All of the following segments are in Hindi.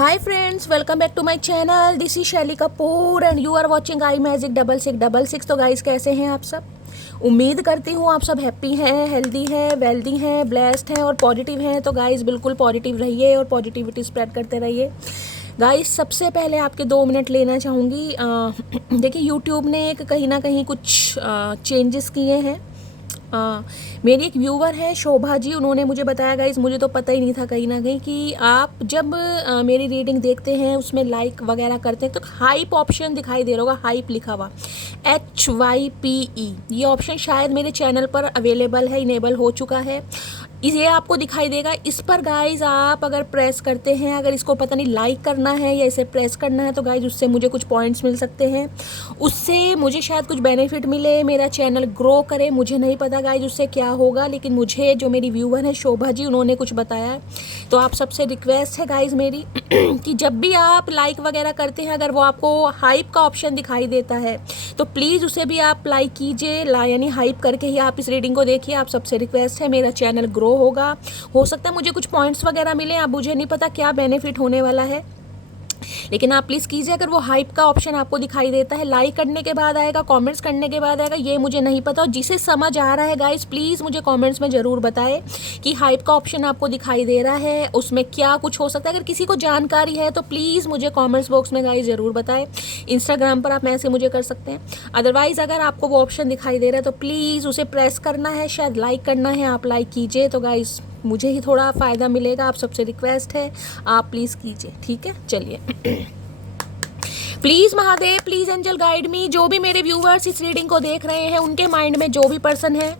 Hi friends, welcome back to my channel. This is शैली Kapoor and you are watching I magic 6666। तो गाइस कैसे हैं आप सब? उम्मीद करती हूँ आप सब हैप्पी हैं, हेल्दी हैं, वेल्दी हैं, ब्लेस्ड हैं और पॉजिटिव हैं। तो गाइस बिल्कुल पॉजिटिव रहिए और पॉजिटिविटी स्प्रेड करते रहिए। गाइस सबसे पहले आपके 2 मिनट लेना चाहूँगी। देखिए यूट्यूब ने एक कहीं ना कहीं कुछ चेंजेस किए हैं। मेरी एक व्यूवर है शोभा जी, उन्होंने मुझे बताया गाइस, मुझे तो पता ही नहीं था कहीं ना कहीं कि आप जब मेरी रीडिंग देखते हैं उसमें लाइक वगैरह करते हैं तो हाइप ऑप्शन दिखाई दे रहा होगा, हाइप लिखा हुआ HYPE। ये ऑप्शन शायद मेरे चैनल पर अवेलेबल है, इनेबल हो चुका है, ये आपको दिखाई देगा। इस पर गाइज आप अगर प्रेस करते हैं, अगर इसको पता नहीं लाइक करना है या इसे प्रेस करना है, तो गाइज उससे मुझे कुछ पॉइंट्स मिल सकते हैं, उससे मुझे शायद कुछ बेनिफिट मिले, मेरा चैनल ग्रो करे। मुझे नहीं पता गाइज उससे क्या होगा, लेकिन मुझे जो मेरी व्यूवर है शोभा जी, उन्होंने कुछ बताया। तो आप सबसे रिक्वेस्ट है गाइज मेरी कि जब भी आप लाइक वगैरह करते हैं, अगर वो आपको हाइप का ऑप्शन दिखाई देता है तो प्लीज़ उसे भी आप लाइक कीजिए, यानी हाइप करके ही आप इस रीडिंग को देखिए। आप सबसे रिक्वेस्ट है, मेरा चैनल ग्रो होगा, हो सकता है मुझे कुछ पॉइंट्स वगैरह मिले, अब मुझे नहीं पता क्या बेनिफिट होने वाला है, लेकिन आप प्लीज़ कीजिए। अगर वो हाइप का ऑप्शन आपको दिखाई देता है, लाइक करने के बाद आएगा, कमेंट्स करने के बाद आएगा, ये मुझे नहीं पता। और जिसे समझ आ रहा है गाइस प्लीज़ मुझे कमेंट्स में ज़रूर बताएं कि हाइप का ऑप्शन आपको दिखाई दे रहा है, उसमें क्या कुछ हो सकता है। अगर किसी को जानकारी है तो प्लीज़ मुझे कॉमेंट्स बॉक्स में गाइस ज़रूर बताएं। इंस्टाग्राम पर आप मैसेज मुझे कर सकते हैं। अदरवाइज़ अगर आपको वो ऑप्शन दिखाई दे रहा है तो प्लीज़ उसे प्रेस करना है, शायद लाइक करना है, आप लाइक कीजिए तो गाइस मुझे ही थोड़ा फ़ायदा मिलेगा। आप सबसे रिक्वेस्ट है, आप प्लीज़ कीजिए, ठीक है। चलिए please Mahadev, please angel guide me. जो भी मेरे व्यूवर्स इस रीडिंग को देख रहे हैं, उनके माइंड में जो भी पर्सन है,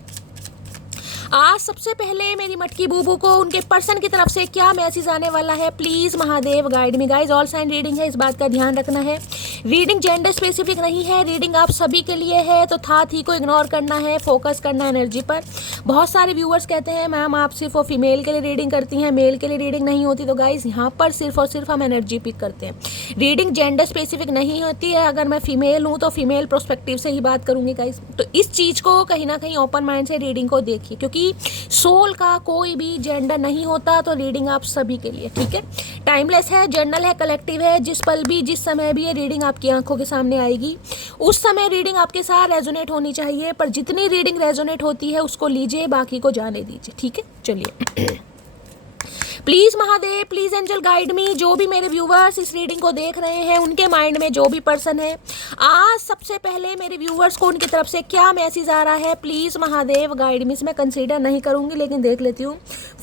आज सबसे पहले मेरी मटकी बूबू को उनके पर्सन की तरफ से क्या मैसेज आने वाला है, please Mahadev guide me. Guys all sign reading है, इस बात का ध्यान रखना है। रीडिंग जेंडर स्पेसिफिक नहीं है, रीडिंग आप सभी के लिए है, तो था थी को इग्नोर करना है, फोकस करना है एनर्जी पर। बहुत सारे व्यूअर्स कहते हैं मैम आप सिर्फ और फीमेल के लिए रीडिंग करती हैं, मेल के लिए रीडिंग नहीं होती। तो गाइज यहाँ पर सिर्फ और सिर्फ हम एनर्जी पिक करते हैं, रीडिंग जेंडर स्पेसिफिक नहीं होती है। अगर मैं फीमेल हूँ तो फीमेल प्रोस्पेक्टिव से ही बात करूँगी गाइज। तो इस चीज़ को कहीं ना कहीं ओपन माइंड से रीडिंग को देखिए, क्योंकि सोल का कोई भी जेंडर नहीं होता। तो रीडिंग आप सभी के लिए, ठीक है। टाइमलेस है, जर्नल है, कलेक्टिव है। जिस पल भी, जिस समय भी ये रीडिंग आपकी आंखों के सामने आएगी, उस समय रीडिंग आपके साथ रेजोनेट होनी चाहिए। पर जितनी रीडिंग रेजोनेट होती है उसको लीजिए, बाकी को जाने दीजिए, ठीक है। चलिए please Mahadev, please angel guide me. जो भी मेरे व्यूवर्स इस रीडिंग को देख रहे हैं, उनके माइंड में जो भी पर्सन है, आज सबसे पहले मेरे व्यूवर्स को उनकी तरफ से क्या मैसेज आ रहा है, प्लीज़ महादेव गाइड मी। मैं कंसीडर नहीं करूँगी, लेकिन देख लेती हूँ।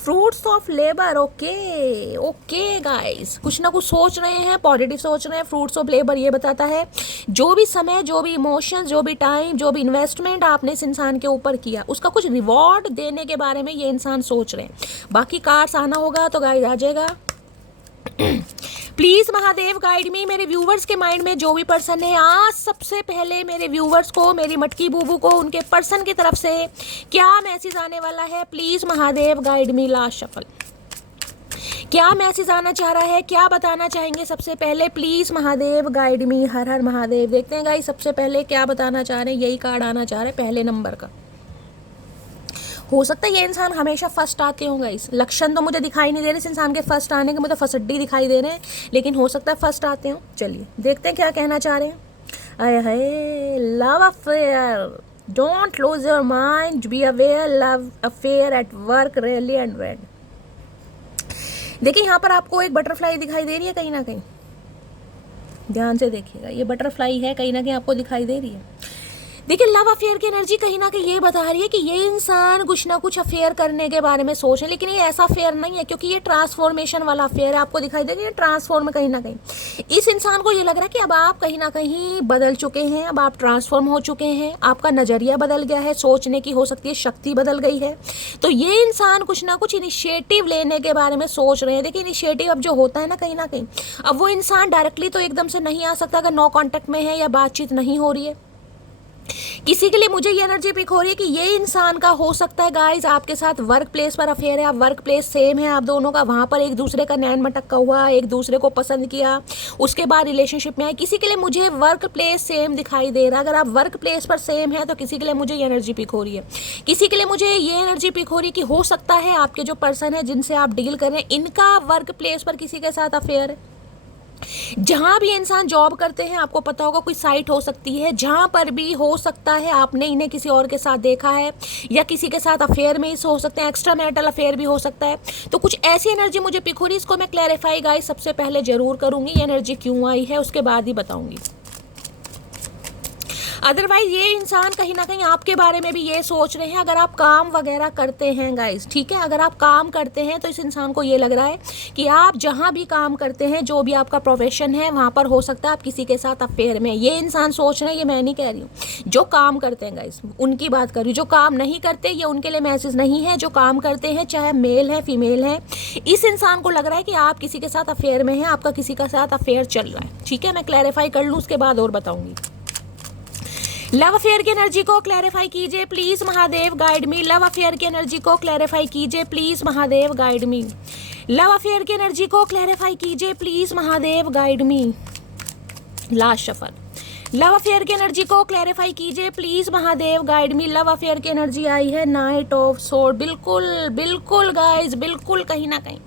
Fruits of labour, okay okay guys, कुछ ना कुछ सोच रहे हैं, पॉजिटिव सोच रहे हैं। फ्रूट्स ऑफ लेबर ये बताता है जो भी समय, जो भी इमोशंस, जो भी टाइम, जो भी इन्वेस्टमेंट आपने इस इंसान के ऊपर किया, उसका कुछ रिवॉर्ड देने के बारे में ये इंसान सोच रहे हैं। बाकी कार्ड्स आना होगा तो गाइड आ जाएगा। प्लीज़ महादेव गाइड मी। मेरे व्यूवर्स के माइंड में जो भी पर्सन है, आज सबसे पहले मेरे व्यूवर्स को, मेरी मटकी बूबू को उनके पर्सन की तरफ से क्या मैसेज आने वाला है, please Mahadev guide me. Last shuffle, क्या मैसेज आना चाह रहा है, क्या बताना चाहेंगे सबसे पहले, प्लीज़ महादेव गाइड मी। हर हर महादेव। देखते हैं गाइस सबसे पहले क्या बताना चाह रहे हैं। यही कार्ड आना चाह रहे हैं, पहले नंबर का। हो सकता है ये इंसान हमेशा फर्स्ट आते होंगे। इस लक्षण तो मुझे दिखाई नहीं दे रहे इस इंसान के फर्स्ट आने के, मुझे फसड्डी दिखाई दे रहे हैं, लेकिन हो सकता है फर्स्ट आते हो। चलिए देखते हैं क्या कहना चाह रहे हैं। अरे है love affair, don't lose your mind, be aware, love affair at work, really and wed. देखिए यहाँ पर आपको एक बटरफ्लाई दिखाई दे रही है कहीं ना कहीं, ध्यान से देखिएगा, ये बटरफ्लाई है कहीं ना कहीं आपको दिखाई दे रही है। देखिए लव अफेयर की एनर्जी कहीं ना कहीं ये बता रही है कि ये इंसान कुछ ना कुछ अफेयर करने के बारे में सोच रहे, लेकिन ये ऐसा अफेयर नहीं है, क्योंकि ये ट्रांसफॉर्मेशन वाला अफेयर है। आपको दिखाई देगा ये ट्रांसफॉर्म कहीं ना कहीं। इस इंसान को ये लग रहा है कि अब आप कहीं ना कहीं बदल चुके हैं, अब आप ट्रांसफॉर्म हो चुके हैं, आपका नज़रिया बदल गया है, सोचने की हो सकती है शक्ति बदल गई है। तो ये इंसान कुछ ना कुछ इनिशिएटिव लेने के बारे में सोच रहे हैं। देखिए इनिशिएटिव अब जो होता है ना कहीं, अब वो इंसान डायरेक्टली तो एकदम से नहीं आ सकता अगर नो कॉन्टेक्ट में है या बातचीत नहीं हो रही है। किसी के लिए मुझे ये एनर्जी पिक हो रही है कि ये इंसान का हो सकता है गाइज आपके साथ वर्क प्लेस पर अफेयर है, आप वर्क प्लेस सेम है आप दोनों का, वहाँ पर एक दूसरे का नैन मटक्का हुआ, एक दूसरे को पसंद किया, उसके बाद रिलेशनशिप में आए। किसी के लिए मुझे वर्क प्लेस सेम दिखाई दे रहा है। अगर आप वर्क प्लेस पर सेम है तो किसी के लिए मुझे ये एनर्जी पिक हो रही है। किसी के लिए मुझे ये एनर्जी पिक हो रही है कि हो सकता है आपके जो पर्सन है जिनसे आप डील कर रहे हैं, इनका वर्क प्लेस पर किसी के साथ अफेयर है। जहाँ भी इंसान जॉब करते हैं, आपको पता होगा कोई साइट हो सकती है, जहाँ पर भी हो सकता है आपने इन्हें किसी और के साथ देखा है या किसी के साथ अफेयर में हो सकते हैं, एक्स्ट्रा मैरिटल अफेयर भी हो सकता है। तो कुछ ऐसी एनर्जी मुझे पिक हो रही है, इसको मैं क्लैरिफाई गाइस सबसे पहले जरूर करूँगी, ये एनर्जी क्यों आई है उसके बाद ही बताऊँगी। अदरवाइज ये इंसान कहीं ना कहीं आपके बारे में भी ये सोच रहे हैं, अगर आप काम वगैरह करते हैं गाइस, ठीक है, अगर आप काम करते हैं तो इस इंसान को ये लग रहा है कि आप जहाँ भी काम करते हैं, जो भी आपका प्रोफेशन है, वहाँ पर हो सकता है आप किसी के साथ अफेयर में। ये इंसान सोच रहे हैं, ये मैं नहीं कह रही हूँ, जो काम करते हैं गाइस उनकी बात कर रही हूँ। जो काम नहीं करते ये उनके लिए मैसेज नहीं है, जो काम करते हैं चाहे मेल है फीमेल है, इस इंसान को लग रहा है कि आप किसी के साथ अफेयर में हैं, आपका किसी के साथ अफेयर चल रहा है। ठीक है, मैं क्लैरिफाई कर लूँ उसके बाद और बताऊँगी। लव अफेयर की एनर्जी को क्लैरिफाई कीजिए please Mahadev, guide me. Love affair की एनर्जी को क्लैरिफाई कीजिए please Mahadev, guide me. Love affair की एनर्जी को क्लैरिफाई कीजिए please Mahadev, guide me. Last shuffle. Love affair की एनर्जी को क्लैरिफाई कीजिए please Mahadev, guide me. Love affair की एनर्जी आई है नाइट ऑफ सोर्ड। बिल्कुल बिल्कुल गाइज, बिल्कुल कहीं ना कहीं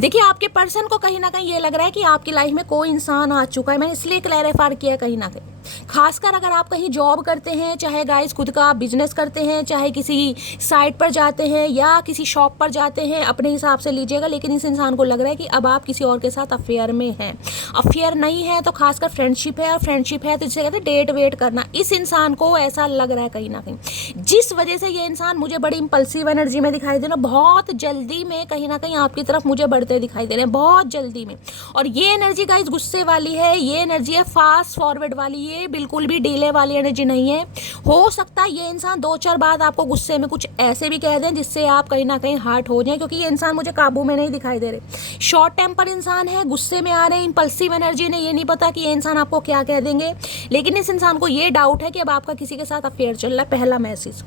देखिए आपके पर्सन को कहीं ना कहीं ये लग रहा है कि आपकी लाइफ में कोई इंसान आ चुका है। मैंने इसलिए क्लैरिफाई किया कहीं ना कहीं, खासकर अगर आप कहीं जॉब करते हैं, चाहे गाइस खुद का बिजनेस करते हैं, चाहे किसी साइट पर जाते हैं या किसी शॉप पर जाते हैं, अपने हिसाब से लीजिएगा, लेकिन इस इंसान को लग रहा है कि अब आप किसी और के साथ अफेयर में हैं। अफेयर नहीं है तो खासकर फ्रेंडशिप है, और फ्रेंडशिप है तो जिसे कहते हैं डेट वेट करना। इस इंसान को ऐसा लग रहा है कहीं ना कहीं, जिस वजह से ये इंसान मुझे बड़ी इंपल्सिव एनर्जी में दिखाई दे रहा है, बहुत जल्दी में कहीं ना कहीं आपकी तरफ मुझे बढ़ते दिखाई दे रहे हैं, बहुत जल्दी में। और ये एनर्जी गाइस गुस्से वाली है, ये एनर्जी है फास्ट फॉरवर्ड वाली, ये बिल्कुल भी डिले वाली एनर्जी नहीं है। हो सकता है ये इंसान 2-4 बात आपको गुस्से में कुछ ऐसे भी कह दें जिससे आप कहीं ना कहीं हर्ट हो जाएं, क्योंकि ये इंसान मुझे काबू में नहीं दिखाई दे रहे। शॉर्ट टेम्पर इंसान है, गुस्से में आ रहे हैं, इंपल्सिव एनर्जी ने, ये नहीं पता कि ये इंसान आपको क्या कह देंगे, लेकिन इस इंसान को ये डाउट है कि अब आपका किसी के साथ अफेयर चल रहा है। पहला मैसेज।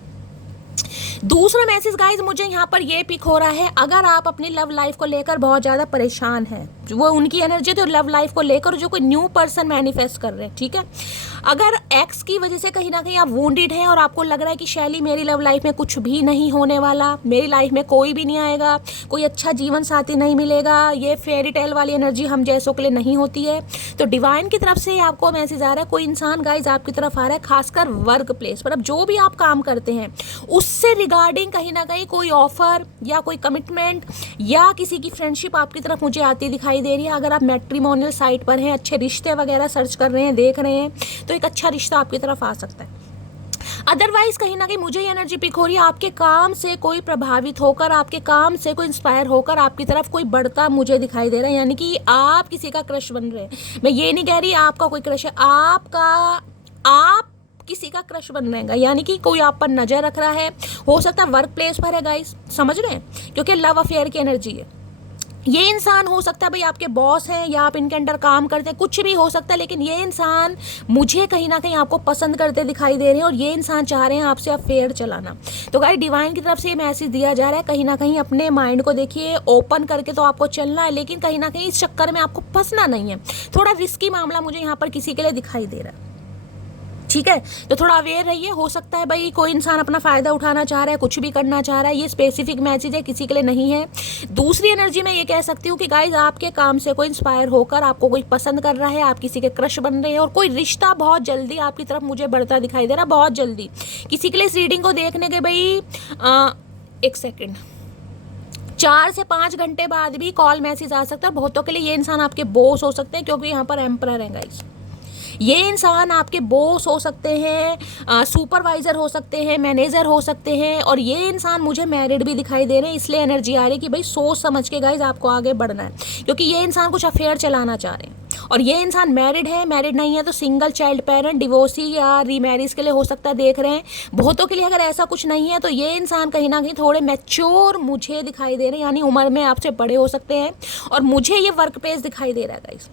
दूसरा मैसेज गाइज मुझे यहाँ पर ये पिक हो रहा है, अगर आप अपनी लव लाइफ को लेकर बहुत ज़्यादा परेशान हैं, वो उनकी एनर्जी तो लव लाइफ को लेकर जो कोई न्यू पर्सन मैनिफेस्ट कर रहे हैं, ठीक है, अगर एक्स की वजह से कहीं ना कहीं आप वुंडेड हैं और आपको लग रहा है कि शैली मेरी लव लाइफ में कुछ भी नहीं होने वाला, मेरी लाइफ में कोई भी नहीं आएगा, कोई अच्छा जीवन साथी नहीं मिलेगा, ये फेरी टेल वाली एनर्जी हम जैसों के लिए नहीं होती है, तो डिवाइन की तरफ से आपको मैसेज आ रहा है, कोई इंसान गाइज आपकी तरफ आ रहा है, खासकर वर्क प्लेस पर। अब जो भी आप काम करते हैं उससे रिगार्डिंग कहीं ना कहीं कोई ऑफर या कोई कमिटमेंट या किसी की फ्रेंडशिप आपकी तरफ मुझे आती दिखाई दे रही है। अगर आप मैट्रिमोनियल साइट पर हैं, अच्छे रिश्ते वगैरह सर्च कर रहे हैं, देख रहे हैं, तो एक अच्छा रिश्ता आपकी तरफ आ सकता है। अदरवाइज कहीं ना कहीं मुझे ये एनर्जी पिक हो रही है, आपके काम से कोई प्रभावित होकर, आपके काम से कोई इंस्पायर होकर आपकी तरफ कोई बढ़ता मुझे दिखाई दे रहा है, यानी कि आप किसी का क्रश बन रहे हैं। मैं ये नहीं कह रही आपका कोई क्रश है, आप किसी का क्रश बन रहेगा, यानी कि कोई आप पर नजर रख रहा है, हो सकता है वर्क प्लेस पर है गाइस, समझ रहे हैं, क्योंकि लव अफेयर की एनर्जी है। ये इंसान हो सकता है भाई आपके बॉस हैं या आप इनके अंडर काम करते हैं, कुछ भी हो सकता है, लेकिन ये इंसान मुझे कहीं ना कहीं आपको पसंद करते दिखाई दे रहे हैं और ये इंसान चाह रहे हैं आपसे अफेयर चलाना। तो गाइस डिवाइन की तरफ से ये मैसेज दिया जा रहा है, कहीं ना कहीं अपने माइंड को देखिए ओपन करके तो आपको चलना है, लेकिन कहीं ना कहीं इस चक्कर में आपको फंसना नहीं है। थोड़ा रिस्की मामला मुझे यहाँ पर किसी के लिए दिखाई दे रहा है, ठीक है, तो थोड़ा अवेयर रहिए। हो सकता है भाई कोई इंसान अपना फायदा उठाना चाह रहा है, कुछ भी करना चाह रहा है, ये स्पेसिफिक मैसेज है, किसी के लिए नहीं है। दूसरी एनर्जी में ये कह सकती हूँ कि गाइज आपके काम से कोई इंस्पायर होकर आपको कोई पसंद कर रहा है, आप किसी के क्रश बन रहे हैं और कोई रिश्ता बहुत जल्दी आपकी तरफ मुझे बढ़ता दिखाई दे रहा है, बहुत जल्दी। किसी के लिए इस रीडिंग को देखने के भाई 1 सेकेंड 4 से 5 घंटे बाद भी कॉल मैसेज आ सकता है। बहुतों के लिए ये इंसान आपके बॉस हो सकते हैं, क्योंकि यहाँ पर एम्परर है गाइज। ये इंसान आपके बॉस हो सकते हैं, सुपरवाइजर हो सकते हैं, मैनेजर हो सकते हैं, और ये इंसान मुझे मैरिड भी दिखाई दे रहे हैं। इसलिए एनर्जी आ रही है कि भाई सोच समझ के गाइज आपको आगे बढ़ना है, क्योंकि ये इंसान कुछ अफेयर चलाना चाह रहे हैं। और ये इंसान मैरिड है, मैरिड नहीं है तो सिंगल चाइल्ड पेरेंट, डिवोर्सी या रीमैरिज के लिए हो सकता है देख रहे हैं। बहुतों के लिए अगर ऐसा कुछ नहीं है तो ये इंसान कहीं ना कहीं थोड़े मैच्योर मुझे दिखाई दे रहे हैं, यानी उम्र में आपसे बड़े हो सकते हैं, और मुझे ये वर्क प्लेस दिखाई दे रहा है गाइज।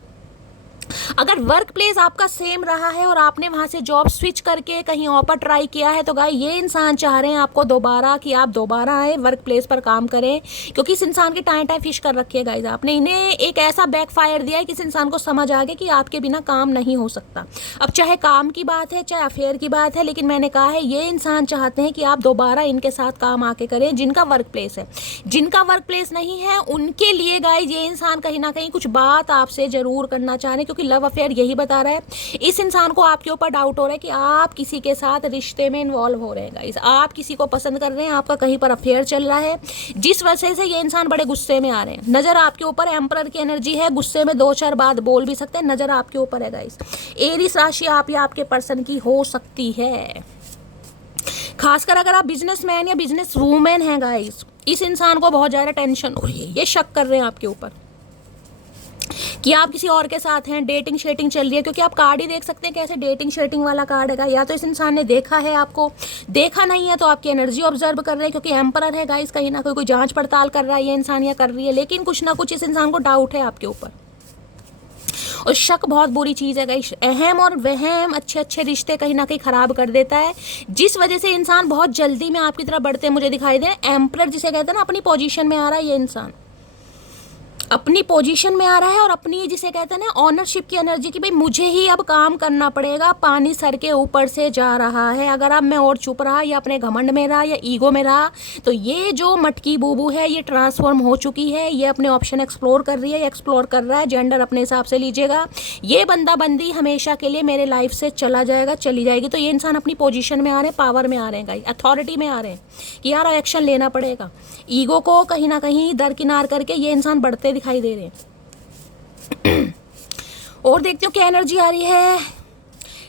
अगर वर्क प्लेस आपका सेम रहा है और आपने वहाँ से जॉब स्विच करके कहीं और पर ट्राई किया है, तो गाइस ये इंसान चाह रहे हैं आपको दोबारा, कि आप दोबारा आए वर्क प्लेस पर काम करें, क्योंकि इस इंसान की टाइम टाइम फिश कर रखी है गाइस आपने। इन्हें एक ऐसा बैकफायर दिया है कि इस इंसान को समझ आ गया कि आपके बिना काम नहीं हो सकता। अब चाहे काम की बात है चाहे अफेयर की बात है, लेकिन मैंने कहा है ये इंसान चाहते हैं कि आप दोबारा इनके साथ काम आके करें जिनका वर्क प्लेस है। जिनका वर्क प्लेस नहीं है उनके लिए गाइस ये इंसान कहीं ना कहीं कुछ बात आपसे जरूर करना चाह रहे हैं, क्योंकि लव अफेयर यही बता रहा है। इस इंसान को आपके ऊपर डाउट हो रहा है कि आप किसी के साथ रिश्ते में इन्वॉल्व हो रहे हैं गाइस, आप किसी को पसंद कर रहे हैं, आपका कहीं पर अफेयर चल रहा है, जिस वजह से ये इंसान बड़े गुस्से में आ रहे हैं। नजर आपके ऊपर एम्परर की एनर्जी है, गुस्से में 2-4 बात बोल भी सकते हैं, नजर आपके ऊपर है गाइस। एरीज राशि आप या आपके पर्सन की हो सकती है, खासकर अगर आप बिजनेसमैन या बिजनेस वूमेन हैं गाइस। इस इंसान को बहुत ज्यादा टेंशन हो रही है, ये शक कर रहे हैं आपके ऊपर कि आप किसी और के साथ हैं, डेटिंग शेटिंग चल रही है, क्योंकि आप कार्ड ही देख सकते हैं कैसे डेटिंग शेटिंग वाला कार्ड है। या तो इस इंसान ने देखा है आपको, देखा नहीं है तो आपकी एनर्जी ऑब्जर्व कर रहे हैं, क्योंकि एम्परर है गाइस, कहीं ना कोई जांच पड़ताल कर रहा है ये इंसान या कर रही है, लेकिन कुछ ना कुछ इस इंसान को डाउट है आपके ऊपर। और शक बहुत बुरी चीज़ है गाइस, अहम और वहम अच्छे अच्छे रिश्ते कहीं ना कहीं खराब कर देता है, जिस वजह से इंसान बहुत जल्दी में आपकी तरफ बढ़ते मुझे दिखाई दे। एम्परर जिसे कहते हैं ना, अपनी पोजीशन में आ रहा है ये इंसान, अपनी पोजीशन में आ रहा है, और अपनी जिसे कहते हैं ना ऑनरशिप की एनर्जी की भाई मुझे ही अब काम करना पड़ेगा, पानी सर के ऊपर से जा रहा है। अगर अब मैं और चुप रहा या अपने घमंड में रहा या ईगो में रहा, तो ये जो मटकी बूबू है ये ट्रांसफॉर्म हो चुकी है, ये अपने ऑप्शन एक्सप्लोर कर रही है, एक्सप्लोर कर रहा है, जेंडर अपने हिसाब से लीजिएगा। ये बंदा बंदी हमेशा के लिए मेरे लाइफ से चला जाएगा, चली जाएगी। तो ये इंसान अपनी पोजीशन में आ रहे हैं, पावर में आ रहे हैं गाइस, अथॉरिटी में आ रहे हैं कि यार एक्शन लेना पड़ेगा। ईगो को कहीं ना कहीं दरकिनार करके ये इंसान बढ़ते दिखाई दे रहे हैं। और देखते हो क्या एनर्जी आ रही है।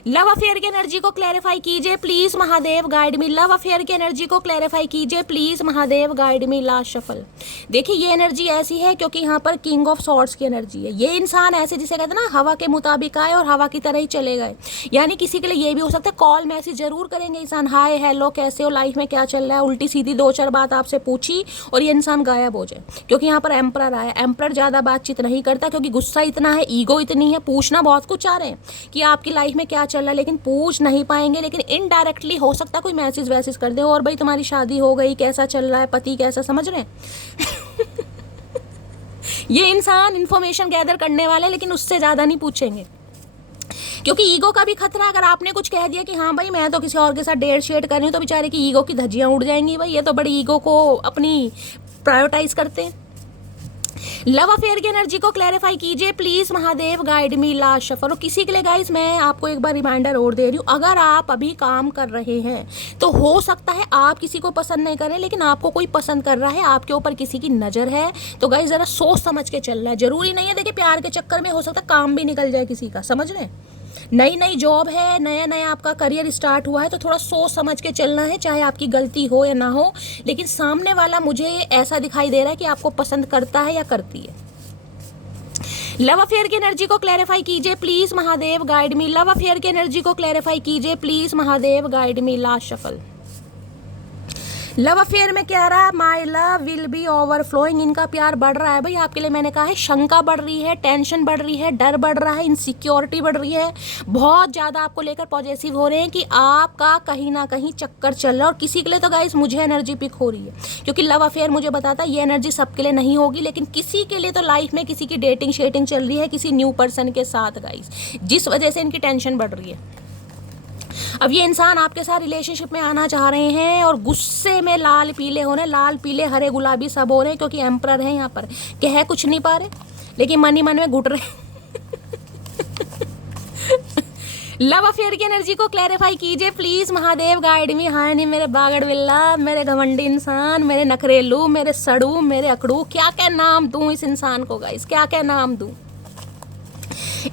लव अफेयर की एनर्जी को क्लैरिफाई कीजिए please Mahadev, guide me. Love affair की एनर्जी को क्लैरिफाई कीजिए please Mahadev, guide me. Last shuffle. देखिए ये एनर्जी ऐसी है क्योंकि यहाँ पर किंग ऑफ सॉर्ड्स की एनर्जी है। ये इंसान ऐसे जिसे कहते हैं ना हवा के मुताबिक आए और हवा की तरह ही चले गए। यानी किसी के लिए ये भी हो सकता है कॉल मैसेज जरूर करेंगे इंसान, हाय हेलो कैसे हो, लाइफ में क्या चल रहा है, उल्टी सीधी 2-4 बात आपसे पूछी और ये इंसान गायब हो जाए, क्योंकि यहाँ पर एम्परर आया। एम्परर ज्यादा बातचीत नहीं करता क्योंकि गुस्सा इतना है, ईगो इतनी है, पूछना बहुत कुछ चाह रहे हैं कि आपकी लाइफ में क्या चल रहा है, लेकिन पूछ नहीं पाएंगे। लेकिन इनडायरेक्टली हो सकता है कोई मैसेज वैसेज कर दे, और भाई तुम्हारी शादी हो गई, कैसा चल रहा है, पति कैसा, समझ रहे हैं। ये इंसान इंफॉर्मेशन गैदर करने वाले, लेकिन उससे ज्यादा नहीं पूछेंगे, क्योंकि ईगो का भी खतरा। अगर आपने कुछ कह दिया कि हाँ भाई मैं तो किसी और के साथ डेट शेट कर रही हूँ, तो बेचारे की ईगो की धज्जियां उड़ जाएंगी। भाई ये तो बड़ी ईगो को अपनी प्रायोरिटाइज करते हैं। लव अफेयर की एनर्जी को क्लैरिफाई कीजिए please Mahadev, guide me. Last shuffle. और किसी के लिए गाइस मैं आपको एक बार रिमाइंडर और दे रही हूँ, अगर आप अभी काम कर रहे हैं तो हो सकता है आप किसी को पसंद नहीं कर रहे, लेकिन आपको कोई पसंद कर रहा है, आपके ऊपर किसी की नजर है। तो गाइस जरा सोच समझ के चलना है, जरूरी नहीं है देखिए प्यार के चक्कर में हो सकता है काम भी निकल जाए किसी का, समझ रहे हैं। नई नई जॉब है, नया नया आपका करियर स्टार्ट हुआ है, तो थोड़ा सोच समझ के चलना है, चाहे आपकी गलती हो या ना हो। लेकिन सामने वाला मुझे ऐसा दिखाई दे रहा है कि आपको पसंद करता है या करती है। लव अफेयर की एनर्जी को क्लैरिफाई कीजिए please Mahadev, guide me. Love affair की एनर्जी को क्लैरिफाई कीजिए please Mahadev, guide me. Last shuffle. Love affair में क्या रहा, my love will be overflowing. इनका प्यार बढ़ रहा है भाई आपके लिए, मैंने कहा है शंका बढ़ रही है, टेंशन बढ़ रही है, डर बढ़ रहा है, इनसिक्योरिटी बढ़ रही है, बहुत ज़्यादा आपको लेकर पॉजिटिव हो रहे हैं कि आपका कहीं ना कहीं चक्कर चल रहा है। और किसी के लिए तो गाइस मुझे एनर्जी पिक हो रही है, क्योंकि लव अफेयर मुझे बताता है ये एनर्जी सबके लिए नहीं होगी, लेकिन किसी के लिए तो लाइफ में किसी की डेटिंग शेटिंग चल रही है किसी न्यू पर्सन के साथ गाइस, जिस वजह से इनकी टेंशन बढ़ रही है। अब ये इंसान आपके साथ रिलेशनशिप में आना चाह रहे हैं और गुस्से में लाल पीले हो रहे हैं, लाल पीले हरे गुलाबी सब हो रहे हैं, क्योंकि एम्परर है यहाँ पर, कह कुछ नहीं पा रहे लेकिन मन ही मन में घुट रहे। लव अफेयर की एनर्जी को क्लैरिफाई कीजिए प्लीज महादेव, गाइड मी। हाय नहीं मेरे बागड़ बिल्ला, मेरे घमंडी इंसान, मेरे नखरेलू, मेरे सड़ू, मेरे अकड़ू, क्या क्या नाम दूं इस इंसान को गाइस, क्या क्या नाम दूं।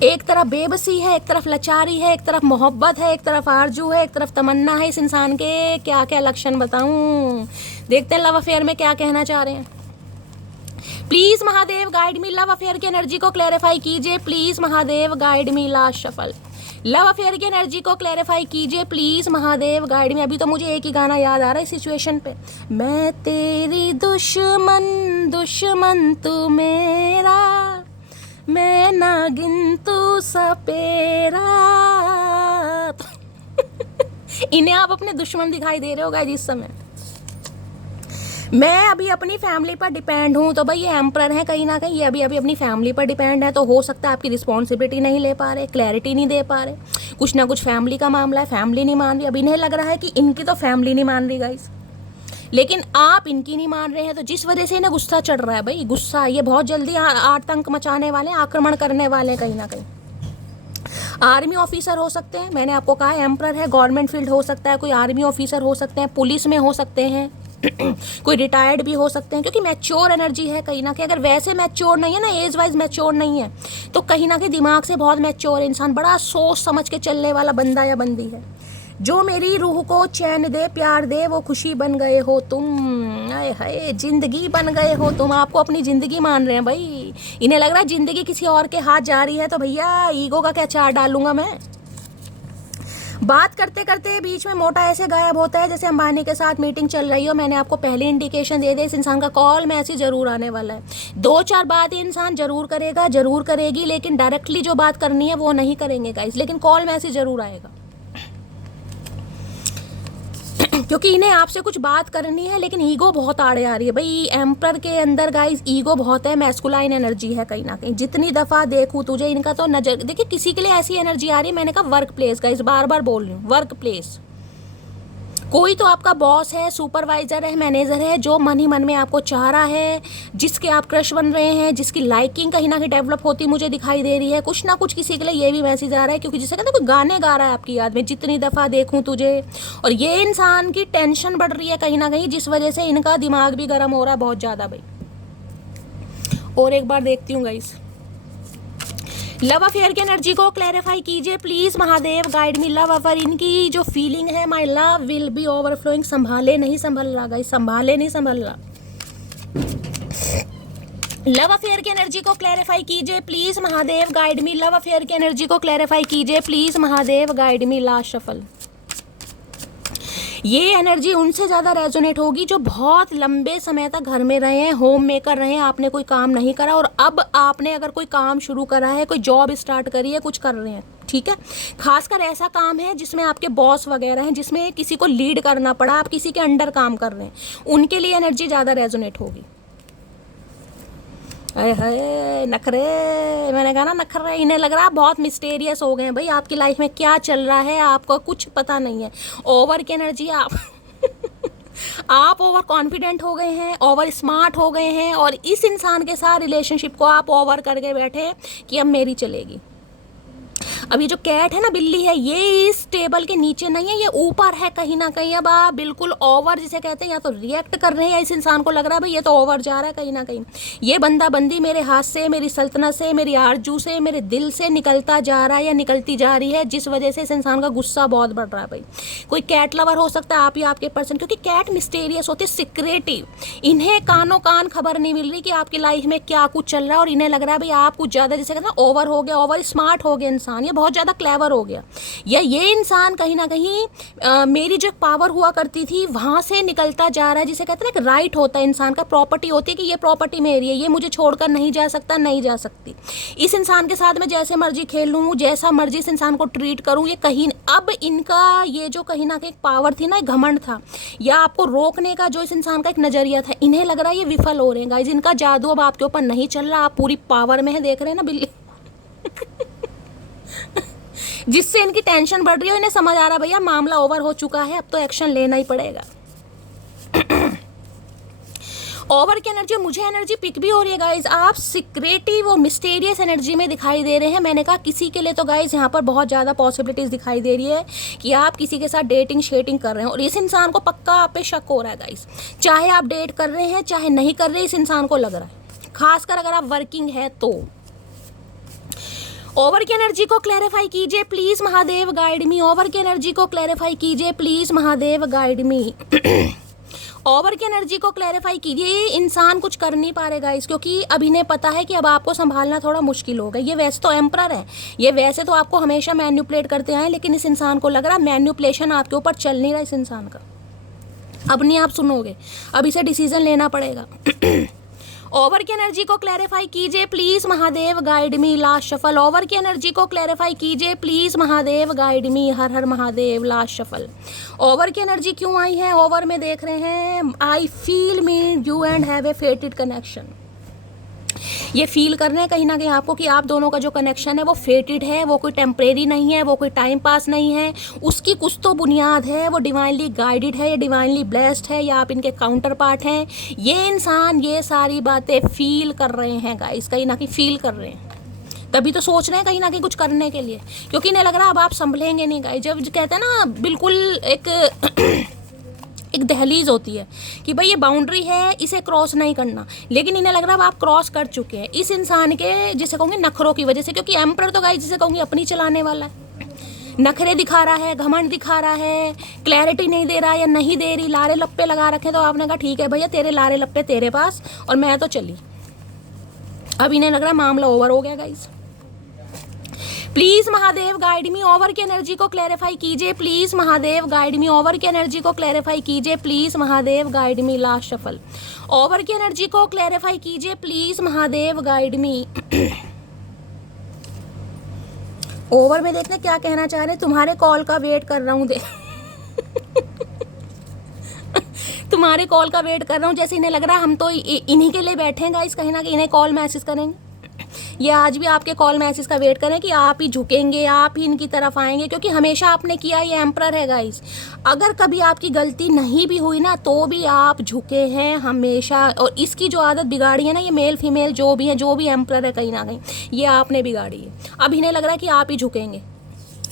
एक तरफ बेबसी है, एक तरफ लाचारी है, एक तरफ मोहब्बत है, एक तरफ आरजू है, एक तरफ तमन्ना है। इस इंसान के क्या क्या लक्षण बताऊं, देखते हैं लव अफेयर में क्या कहना चाह रहे हैं। Please Mahadev, guide me. Love affair की एनर्जी को क्लैरिफाई कीजिए please Mahadev, guide me. Last shuffle. Love affair की एनर्जी को क्लैरिफाई कीजिए प्लीज महादेव, गाइड मी। अभी तो मुझे एक ही गाना याद आ रहा है इस सिचुएशन पे, मैं तेरी दुश्मन, दुश्मन तू मेरा, मैं नागिन तू सपेरा। इन्हें आप अपने दुश्मन दिखाई दे रहे हो गाइस इस समय। मैं अभी अपनी फैमिली पर डिपेंड हूँ, तो भाई ये एम्परर है कहीं ना कहीं, ये अभी अपनी फैमिली पर डिपेंड है, तो हो सकता है आपकी रिस्पॉन्सिबिलिटी नहीं ले पा रहे, क्लैरिटी नहीं दे पा रहे, कुछ ना कुछ फैमिली का मामला है, फैमिली नहीं मान रही। अब इन्हें लग रहा है कि इनकी तो फैमिली नहीं मान रही गाइस, लेकिन आप इनकी नहीं मान रहे हैं, तो जिस वजह से इन्हें गुस्सा चढ़ रहा है भाई, गुस्सा ये बहुत जल्दी आतंक मचाने वाले हैं, आक्रमण करने वाले हैं कहीं ना कहीं। आर्मी ऑफिसर हो सकते हैं, मैंने आपको कहा एम्परर है, गवर्नमेंट फील्ड हो सकता है, कोई आर्मी ऑफिसर हो सकते हैं, पुलिस में हो सकते हैं, कोई रिटायर्ड भी हो सकते हैं, क्योंकि मैच्योर एनर्जी है कहीं ना कहीं। अगर वैसे मैच्योर नहीं है ना, एज वाइज मैच्योर नहीं है, तो कहीं ना कहीं दिमाग से बहुत मैच्योर इंसान, बड़ा सोच समझ के चलने वाला बंदा या बंदी है। जो मेरी रूह को चैन दे, प्यार दे, वो खुशी बन गए हो तुम, आए हाय जिंदगी बन गए हो तुम। आपको अपनी जिंदगी मान रहे हैं भाई, इन्हें लग रहा है जिंदगी किसी और के हाथ जा रही है, तो भैया ईगो का क्या चार डालूंगा मैं। बात करते करते बीच में मोटा ऐसे गायब होता है जैसे अंबानी के साथ मीटिंग चल रही हो। मैंने आपको पहले इंडिकेशन दे दी, इस इंसान का कॉल मैसेज जरूर आने वाला है। 2-4 बात इंसान जरूर करेगा, जरूर करेगी, लेकिन डायरेक्टली जो बात करनी है वो नहीं करेंगे गाइस, लेकिन कॉल मैसेज जरूर आएगा। क्योंकि इन्हें आपसे कुछ बात करनी है, लेकिन ईगो बहुत आड़े आ रही है भाई। एम्परर के अंदर गाइस ईगो बहुत है, मैस्कुलाइन एनर्जी है कहीं ना कहीं। जितनी दफ़ा देखूं तुझे, इनका तो नजर देखिए, किसी के लिए ऐसी एनर्जी आ रही है, मैंने कहा वर्क प्लेस गाइस, बार बार बोल रही हूँ वर्क प्लेस। कोई तो आपका बॉस है, सुपरवाइजर है, मैनेजर है, जो मन ही मन में आपको चाह रहा है, जिसके आप क्रश बन रहे हैं, जिसकी लाइकिंग कहीं ना कहीं डेवलप होती मुझे दिखाई दे रही है। कुछ ना कुछ किसी के लिए ये भी मैसेज आ रहा है, क्योंकि जिसे कहते हैं कोई गाने गा रहा है आपकी याद में, जितनी दफ़ा देखूं तुझे। और ये इंसान की टेंशन बढ़ रही है कहीं ना कहीं, जिस वजह से इनका दिमाग भी गर्म हो रहा है बहुत ज़्यादा भाई। और एक बार देखती हूँ गाइस, लव अफेयर की एनर्जी को क्लैरिफाई कीजिए please Mahadev, guide me. Love affair, इनकी जो फीलिंग है, my love will be overflowing. संभाले नहीं संभल रहा गाइस, संभाले नहीं संभल रहा। लव अफेयर की एनर्जी को क्लैरिफाई कीजिए please Mahadev, guide me. Love affair की एनर्जी को क्लैरिफाई कीजिए please Mahadev, guide me. Last shuffle. ये एनर्जी उनसे ज़्यादा रेजोनेट होगी जो बहुत लंबे समय तक घर में रहे हैं, होम मेकर रहे हैं, आपने कोई काम नहीं करा, और अब आपने अगर कोई काम शुरू करा है, कोई जॉब स्टार्ट करी है, कुछ कर रहे हैं, ठीक है। खासकर ऐसा काम है जिसमें आपके बॉस वगैरह हैं, जिसमें किसी को लीड करना पड़ा, आप किसी के अंडर काम कर रहे हैं, उनके लिए एनर्जी ज़्यादा रेजोनेट होगी। अरे हाय नखरे, मैंने कहा ना नखरे। इन्हें लग रहा है बहुत मिस्टेरियस हो गए हैं भाई, आपकी लाइफ में क्या चल रहा है आपको कुछ पता नहीं है। ओवर की एनर्जी आप ओवर कॉन्फिडेंट हो गए हैं, ओवर स्मार्ट हो गए हैं, और इस इंसान के साथ रिलेशनशिप को आप ओवर करके बैठे कि अब मेरी चलेगी। अब ये जो कैट है ना, बिल्ली है, ये इस टेबल के नीचे नहीं है, ये ऊपर है कहीं ना कहीं। अब आप बिल्कुल ओवर जिसे कहते हैं, या तो रिएक्ट कर रहे हैं, या इस इंसान को लग रहा है भाई ये तो ओवर जा रहा है कहीं ना कहीं। ये बंदा बंदी मेरे हाथ से, मेरी सल्तनत से, मेरी आरजू से, मेरे दिल से निकलता जा रहा है या निकलती जा रही है, जिस वजह से इस इंसान का गुस्सा बहुत बढ़ रहा है भाई। कोई कैट लवर हो सकता है, आप या आपके पर्सन, क्योंकि कैट मिस्टेरियस होती है, सिक्रेटिव। इन्हें कानों कान खबर नहीं मिल रही कि आपकी लाइफ में क्या कुछ चल रहा है, और इन्हें लग रहा है भाई आप कुछ ज़्यादा जिसे कहते हैं ओवर हो गया, ओवर स्मार्ट हो गया इंसान, ये बहुत ज़्यादा क्लेवर हो गया, या ये इंसान कहीं ना कहीं मेरी जो पावर हुआ करती थी वहाँ से निकलता जा रहा है, जिसे कहते हैं ना राइट होता है इंसान का, प्रॉपर्टी होती है कि ये प्रॉपर्टी मेरी है, ये मुझे छोड़कर नहीं जा सकता, नहीं जा सकती। इस इंसान के साथ मैं जैसे मर्जी खेल लूँ, जैसा मर्जी इस इंसान को ट्रीट करूँ, ये कहीं अब इनका ये जो कहीं ना कहीं पावर थी ना, एक घमंड था, या आपको रोकने का जो इस इंसान का एक नज़रिया था, इन्हें लग रहा है ये विफल हो रहे हैं गाइस। इनका जादू अब आपके ऊपर नहीं चल रहा, आप पूरी पावर में है, देख रहे हैं ना बिल्ली। जिससे इनकी टेंशन बढ़ रही है, इन्हें समझ आ रहा भैया मामला ओवर हो चुका है, अब तो एक्शन लेना ही पड़ेगा। ओवर की एनर्जी, मुझे एनर्जी पिक भी हो रही है गाइज, आप सिक्रेटिव और मिस्टीरियस एनर्जी में दिखाई दे रहे हैं। मैंने कहा किसी के लिए तो गाइज यहाँ पर बहुत ज़्यादा पॉसिबिलिटीज़ दिखाई दे रही है कि आप किसी के साथ डेटिंग शेटिंग कर रहे हैं, और इस इंसान को पक्का आप पे शक हो रहा है गाइज। चाहे आप डेट कर रहे हैं चाहे नहीं कर रहे, इस इंसान को लग रहा है, खासकर अगर आप वर्किंग है तो। ओवर की एनर्जी को क्लैरिफाई कीजिए please Mahadev, guide me. Over की एनर्जी को क्लैरिफाई कीजिए please Mahadev, guide me. Over की एनर्जी को क्लैरिफाई कीजिए। ये इंसान कुछ कर नहीं पा रहे गाइस, क्योंकि अब इन्हें पता है कि अब आपको संभालना थोड़ा मुश्किल होगा। ये वैसे तो एम्परर है, ये वैसे तो आपको हमेशा मैन्युपुलेट करते आए, लेकिन इस इंसान को लग रहा है मैन्युपुलेशन आपके ऊपर चल नहीं रहा इस इंसान का। अब नहीं आप सुनोगे, अब इसे डिसीजन लेना पड़ेगा। ओवर की एनर्जी को क्लैरिफाई कीजिए please Mahadev, guide me, last shuffle. Over की एनर्जी को क्लैरिफाई कीजिए प्लीज महादेव, गाइड मी, हर हर महादेव, लास्ट शफल। ओवर की एनर्जी क्यों आई है? ओवर में देख रहे हैं I feel me you and have a फेटेड connection. ये फील कर रहे हैं कहीं ना कहीं आपको कि आप दोनों का जो कनेक्शन है वो फेटेड है, वो कोई टेम्परेरी नहीं है, वो कोई टाइम पास नहीं है, उसकी कुछ तो बुनियाद है, वो डिवाइनली गाइडेड है या डिवाइनली ब्लेस्ड है या आप इनके काउंटर पार्ट हैं। ये इंसान ये सारी बातें फील कर रहे हैं गाइस, कहीं ना कहीं फील कर रहे हैं, तभी तो सोच रहे हैं कहीं ना कहीं कुछ करने के लिए, क्योंकि इन्हें लग रहा है अब आप संभलेंगे नहीं गाइस। जब कहते हैं ना बिल्कुल एक दहलीज होती है कि भाई ये बाउंड्री है, इसे क्रॉस नहीं करना, लेकिन इन्हें लग रहा है आप क्रॉस कर चुके हैं इस इंसान के जिसे कहूँगी नखरों की वजह से, क्योंकि एम्परर तो गाइस जिसे कहूँगी अपनी चलाने वाला है, नखरे दिखा रहा है, घमंड दिखा रहा है, क्लैरिटी नहीं दे रहा या नहीं दे रही, लारे लप्पे लगा रखे। तो आपने कहा ठीक है भैया तेरे लारे लप्पे तेरे पास और मैं तो चली। अब इन्हें लग रहा है मामला ओवर हो गया guys. Please Mahadev guide me, over की एनर्जी को क्लैरिफाई कीजिए please Mahadev, guide me, over की एनर्जी को क्लैरिफाई कीजिए please Mahadev, guide me, last shuffle. Over की एनर्जी को क्लैरिफाई कीजिए please Mahadev, guide me. Over में देखने क्या कहना चाह रहे हैं, तुम्हारे कॉल का वेट कर रहा हूँ तुम्हारे कॉल का वेट कर रहा हूँ। जैसे इन्हें लग रहा है हम तो इन्हीं के लिए बैठे हैं गाइस, कहीं ना कहीं इन्हें कॉल मैसेज करेंगे, ये आज भी आपके कॉल मैसेज का वेट करें कि आप ही झुकेंगे, आप ही इनकी तरफ आएंगे, क्योंकि हमेशा आपने किया, ये एम्परर है गाइस। अगर कभी आपकी गलती नहीं भी हुई ना तो भी आप झुके हैं हमेशा, और इसकी जो आदत बिगाड़ी है ना, ये मेल फीमेल जो भी है, जो भी एम्परर है कहीं ना कहीं ये आपने बिगाड़ी है। अब इन्हें लग रहा है कि आप ही झुकेंगे,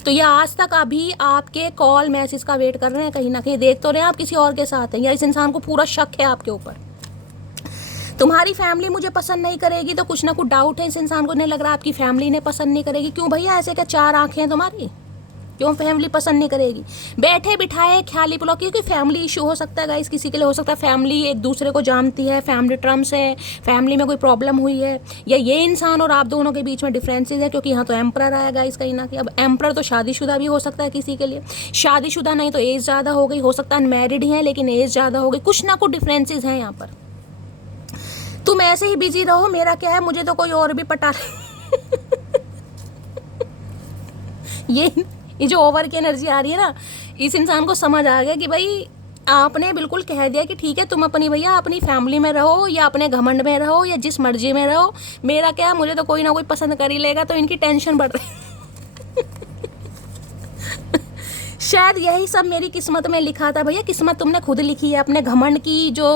तो ये आज तक अभी आपके कॉल मैसेज का वेट कर रहे हैं, कहीं ना कहीं देख तो रहे हैं आप किसी और के साथ हैं, या इस इंसान को पूरा शक है आपके ऊपर। तुम्हारी फैमिली मुझे पसंद नहीं करेगी, तो कुछ ना कुछ डाउट है इस इंसान को, नहीं लग रहा आपकी फैमिली ने पसंद नहीं करेगी। क्यों भैया ऐसे क्या 4 आंखें हैं तुम्हारी, क्यों फैमिली पसंद नहीं करेगी? बैठे बिठाए ख्याली पुलाव, क्योंकि फैमिली इशू हो सकता है गाइस, किसी के लिए हो सकता है फैमिली एक दूसरे को जानती है, फैमिली टर्म्स है, फैमिली में कोई प्रॉब्लम हुई है, या ये इंसान और आप दोनों के बीच में डिफरेंसेस है, क्योंकि यहाँ तो एम्परर आया गाइस कहीं ना कहीं। अब एम्परर तो शादीशुदा भी हो सकता है किसी के लिए, शादीशुदा नहीं तो एज ज़्यादा हो गई, हो सकता है अनमैरिड ही है लेकिन एज ज़्यादा हो गई, कुछ ना कुछ डिफरेंसेस हैं यहाँ पर। तुम ऐसे ही बिजी रहो, मेरा क्या है, मुझे तो कोई और भी पटा ये जो ओवर की एनर्जी आ रही है ना, इस इंसान को समझ आ गया कि भाई आपने बिल्कुल कह दिया कि ठीक है तुम अपनी भैया अपनी फैमिली में रहो या अपने घमंड में रहो या जिस मर्जी में रहो, मेरा क्या, मुझे तो कोई ना कोई पसंद कर ही लेगा। तो इनकी टेंशन बढ़ रही शायद यही सब मेरी किस्मत में लिखा था भैया, किस्मत तुमने खुद लिखी है, अपने घमंड की जो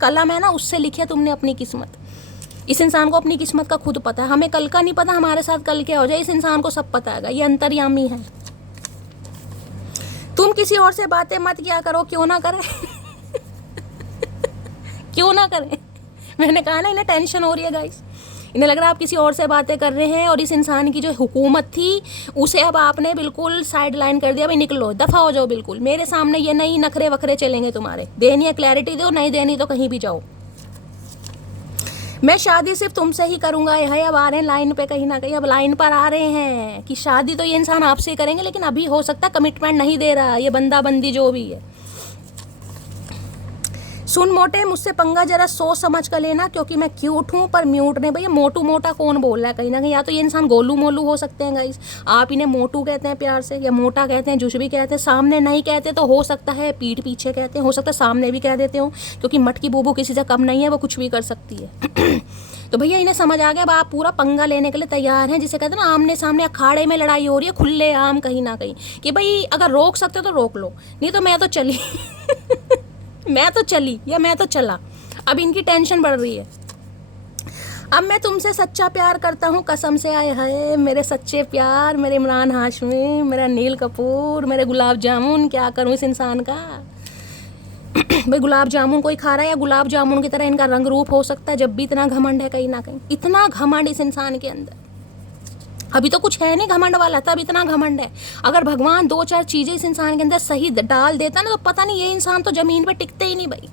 कलम है ना उससे लिखी है तुमने अपनी किस्मत। इस इंसान को अपनी किस्मत का खुद पता है, हमें कल का नहीं पता हमारे साथ कल क्या हो जाए, इस इंसान को सब पता है, ये अंतर्यामी है। तुम किसी और से बातें मत किया करो, क्यों ना करें क्यों ना करें, मैंने कहा ना इन्हें टेंशन हो रही है गाइस, इन्हें लग रहा है आप किसी और से बातें कर रहे हैं, और इस इंसान की जो हुकूमत थी उसे अब आपने बिल्कुल साइड लाइन कर दिया, भाई निकलो, दफ़ा हो जाओ, बिल्कुल मेरे सामने ये नहीं नखरे वखरे चलेंगे तुम्हारे, देनी है क्लैरिटी दो, नहीं देनी तो कहीं भी जाओ, मैं शादी सिर्फ तुमसे ही करूँगा। है अब आ रहे हैं लाइन पे, कहीं ना कहीं अब लाइन पर आ रहे हैं कि शादी तो ये इंसान आपसे करेंगे, लेकिन अभी हो सकता है कमिटमेंट नहीं दे रहा, ये बंदा बंदी जो भी है। सुन मोटे, मुझसे पंगा जरा सोच समझ कर लेना, क्योंकि मैं क्यूट हूँ पर म्यूट नहीं। भैया मोटू मोटा कौन बोल रहा है, कहीं ना कहीं या तो ये इंसान गोलू मोलू हो सकते हैं गाइस, आप इन्हें मोटू कहते हैं प्यार से, या मोटा कहते हैं, जुश भी कहते हैं, सामने नहीं कहते तो हो सकता है पीठ पीछे कहते हैं, हो सकता है सामने भी कह देते हो, क्योंकि मटकी बूबू किसी से कम नहीं है, वो कुछ भी कर सकती है तो भैया इन्हें समझ आ गया, अब आप पूरा पंगा लेने के लिए तैयार हैं, जिसे कहते हैं ना आमने सामने अखाड़े में लड़ाई हो रही है, खुले आम कहीं ना कहीं, कि भाई अगर रोक सकते हो तो रोक लो, नहीं तो मैं तो चली मैं तो चली या मैं तो चला। अब इनकी टेंशन बढ़ रही है। अब मैं तुमसे सच्चा प्यार करता हूँ कसम से, आए हाय मेरे सच्चे प्यार, मेरे इमरान हाशमी, मेरा नील कपूर, मेरे गुलाब जामुन, क्या करूँ इस इंसान का भाई गुलाब जामुन कोई खा रहा है या गुलाब जामुन की तरह इनका रंग रूप हो सकता है, जब भी इतना घमंड है कहीं ना कहीं, इतना घमंड इस इंसान के अंदर। अभी तो कुछ है नहीं घमंड वाला, तब इतना घमंड है। अगर भगवान 2-4 चीज़ें इस इंसान के अंदर सही डाल देता ना तो पता नहीं ये इंसान तो ज़मीन पे टिकते ही नहीं भाई।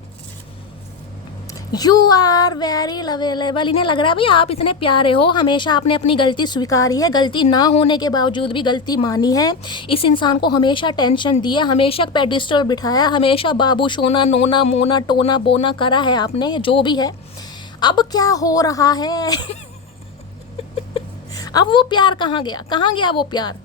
यू आर वेरी लवेलेबल, इन्हें लग रहा है भाई आप इतने प्यारे हो, हमेशा आपने अपनी गलती स्वीकारी है, गलती ना होने के बावजूद भी गलती मानी है, इस इंसान को हमेशा टेंशन दी है, हमेशा पेडिस्टल बिठाया, हमेशा बाबू सोना नोना मोना टोना बोना करा है आपने, जो भी है अब क्या हो रहा है? अब वो प्यार कहाँ गया? कहाँ गया वो प्यार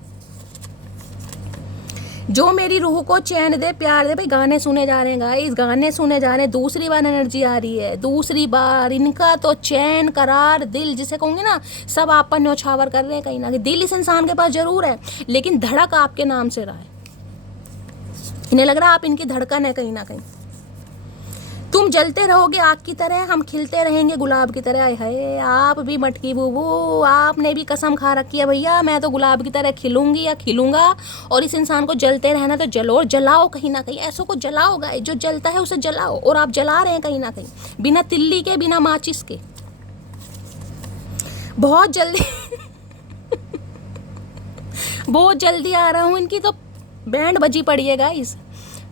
जो मेरी रूह को चैन दे, प्यार दे? भाई गाने सुने जा रहे हैं गाइस, गाने सुने जा रहे हैं। दूसरी बार एनर्जी आ रही है, दूसरी बार। इनका तो चैन करार दिल जिसे कहूँगी ना, सब आप पर न्यौछावर कर रहे हैं कहीं ना कहीं। दिल इस इंसान के पास जरूर है, लेकिन धड़क आपके नाम से रहा है। इन्हें लग रहा है आप इनकी धड़कन है कहीं ना कहीं। तुम जलते रहोगे आग की तरह, हम खिलते रहेंगे गुलाब की तरह। है आप भी मटकी बूबू, आपने भी कसम खा रखी है भैया, मैं तो गुलाब की तरह खिलूंगी या खिलूंगा। और इस इंसान को जलते रहना तो जलो, और जलाओ कहीं ना कहीं। ऐसों को जलाओ गाइस, जो जलता है उसे जलाओ। और आप जला रहे हैं कहीं ना कहीं, बिना तिल्ली के, बिना माचिस के। बहुत जल्दी बहुत जल्दी आ रहा हूँ। इनकी तो बैंड बजी पड़ी है गाइस।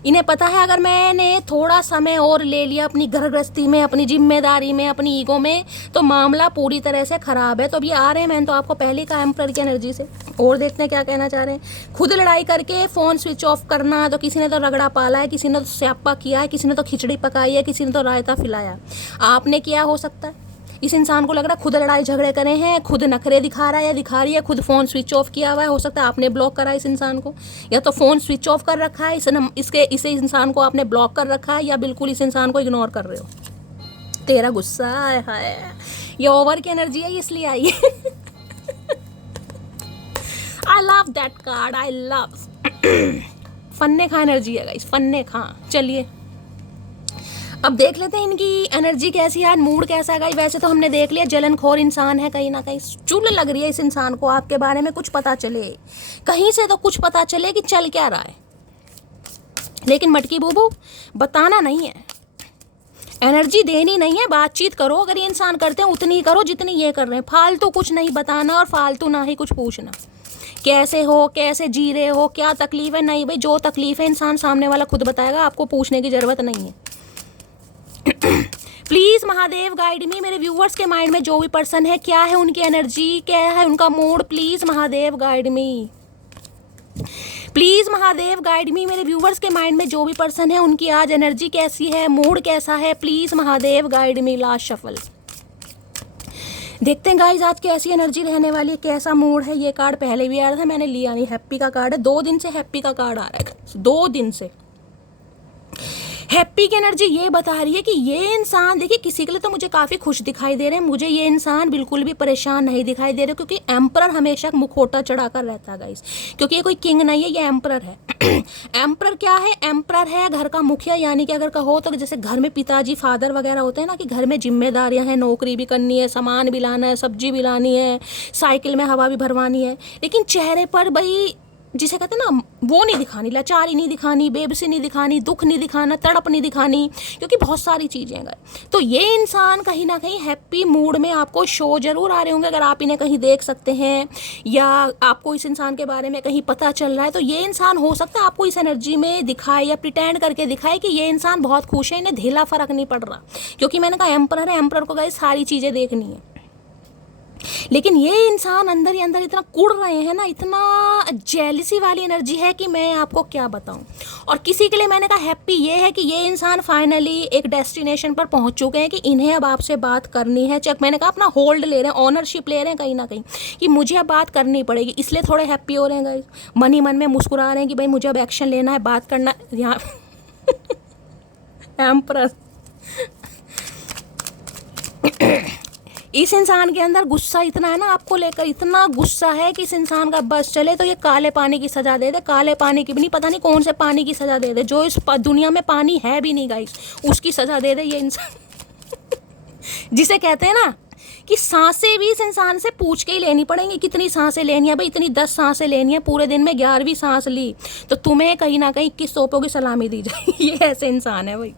इन्हें पता है अगर मैंने थोड़ा समय और ले लिया अपनी घर गृहस्थी में, अपनी जिम्मेदारी में, अपनी ईगो में, तो मामला पूरी तरह से खराब है। तो अब ये आ रहे हैं, मैंने तो आपको पहले कहा एम्परर की एनर्जी से। और देखते हैं क्या कहना चाह रहे हैं। खुद लड़ाई करके फ़ोन स्विच ऑफ करना, तो किसी ने तो रगड़ा पाला है, किसी ने तो स्यापा किया है, किसी ने तो खिचड़ी पकाई है, किसी ने तो रायता खिलाया। आपने क्या हो सकता है? इस इंसान को लग रहा है खुद लड़ाई झगड़े करे हैं, खुद नखरे दिखा रहा है या दिखा रही है, खुद फ़ोन स्विच ऑफ किया हुआ है। हो सकता है आपने ब्लॉक करा इस इंसान को, या तो फ़ोन स्विच ऑफ कर रखा है इसे इंसान को आपने ब्लॉक कर रखा है, या बिल्कुल इस इंसान को इग्नोर कर रहे हो। तेरा गुस्सा है, ये ओवर की एनर्जी है, इसलिए आई है। I love that card, I love. फन्ने खा एनर्जी है गाइस, फन्ने खा। चलिए अब देख लेते हैं इनकी एनर्जी कैसी है, मूड कैसा है गाइस। वैसे तो हमने देख लिया जलनखोर इंसान है कहीं ना कहीं। चुल लग रही है इस इंसान को आपके बारे में कुछ पता चले, कहीं से तो कुछ पता चले कि चल क्या रहा है। लेकिन मटकी बूबू बताना नहीं है, एनर्जी देनी नहीं है, बातचीत करो। अगर ये इंसान करते हैं उतनी ही करो जितनी ये कर रहे हैं। फालतू कुछ नहीं बताना और फालतू ना ही कुछ पूछना। कैसे हो, कैसे जी रहे हो, क्या तकलीफ है? नहीं भाई, जो तकलीफ है इंसान सामने वाला खुद बताएगा, आपको पूछने की जरूरत नहीं है। प्लीज महादेव गाइड मी। मेरे व्यूवर्स के माइंड में जो भी पर्सन है, क्या है उनकी एनर्जी, क्या है उनका mood, please Mahadev guide me. Please Mahadev guide मी। मेरे व्यूवर्स के माइंड में जो भी पर्सन है, उनकी आज एनर्जी कैसी है, मूड कैसा है, please Mahadev guide me. Last shuffle देखते हैं गाइज आज कैसी एनर्जी रहने वाली है, कैसा मूड है। ये कार्ड पहले भी आ रहा था, मैंने लिया नहीं। हैप्पी का कार्ड है, 2 दिन से हैप्पी का कार्ड आ रहा है, 2 दिन से। हैप्पी की एनर्जी ये बता रही है कि ये इंसान, देखिए किसी के लिए तो मुझे काफ़ी खुश दिखाई दे रहे हैं, मुझे ये इंसान बिल्कुल भी परेशान नहीं दिखाई दे रहे, क्योंकि एम्परर हमेशा मुखौटा चढ़ाकर रहता है गाइस। क्योंकि ये कोई किंग नहीं है, ये एम्परर है। एम्परर क्या है? एम्परर है घर का मुखिया। यानी कि अगर कहो तो जैसे घर में पिताजी, फादर वगैरह होते हैं ना, कि घर में जिम्मेदारियां हैं, नौकरी भी करनी है, सामान भी लाना है, सब्जी भी लानी है, साइकिल में हवा भी भरवानी है, लेकिन चेहरे पर भाई जिसे कहते हैं ना, वो नहीं दिखानी, लाचारी नहीं दिखानी, बेबसी नहीं दिखानी, दुख नहीं दिखाना, तड़प नहीं दिखानी, क्योंकि बहुत सारी चीज़ें हैं। तो ये इंसान कहीं ना कहीं हैप्पी मूड में आपको शो जरूर आ रहे होंगे। अगर आप इन्हें कहीं देख सकते हैं या आपको इस इंसान के बारे में कहीं पता चल रहा है, तो ये इंसान हो सकता है आपको इस एनर्जी में दिखाए या प्रिटेंड करके दिखाए कि ये इंसान बहुत खुश है, इन्हें ढीला फर्क नहीं पड़ रहा। क्योंकि मैंने कहा एम्परर है, एम्परर को गाइस सारी चीज़ें देखनी है। लेकिन ये इंसान अंदर ही अंदर इतना कुड़ रहे हैं ना, इतना जेलसी वाली एनर्जी है कि मैं आपको क्या बताऊं। और किसी के लिए मैंने कहा हैप्पी ये है कि ये इंसान फाइनली एक डेस्टिनेशन पर पहुंच चुके हैं कि इन्हें अब आपसे बात करनी है। चेक मैंने कहा अपना होल्ड ले रहे हैं, ऑनरशिप ले रहे हैं कहीं ना कहीं कि मुझे अब बात करनी पड़ेगी, इसलिए थोड़े हैप्पी हो रहे हैं गाइस। मन ही मन में मुस्कुरा रहे हैं कि भाई मुझे अब एक्शन लेना है, बात करना। यहाँ एम्परर इस इंसान के अंदर गुस्सा इतना है ना, आपको लेकर इतना गुस्सा है कि इस इंसान का बस चले तो ये काले पानी की सजा दे दे। काले पानी की भी नहीं, पता नहीं कौन से पानी की सजा दे दे, जो इस दुनिया में पानी है भी नहीं गाइस, उसकी सजा दे दे ये इंसान। जिसे कहते हैं ना कि सांसें भी इस इंसान से पूछ के ही लेनी पड़ेंगी, कितनी सांसें लेनी है भाई। इतनी 10 सांसें लेनी है पूरे दिन में, 11वीं सांस ली तो तुम्हें कहीं ना कहीं 21 तोपों की सलामी दी जाए। ये ऐसे इंसान है भाई,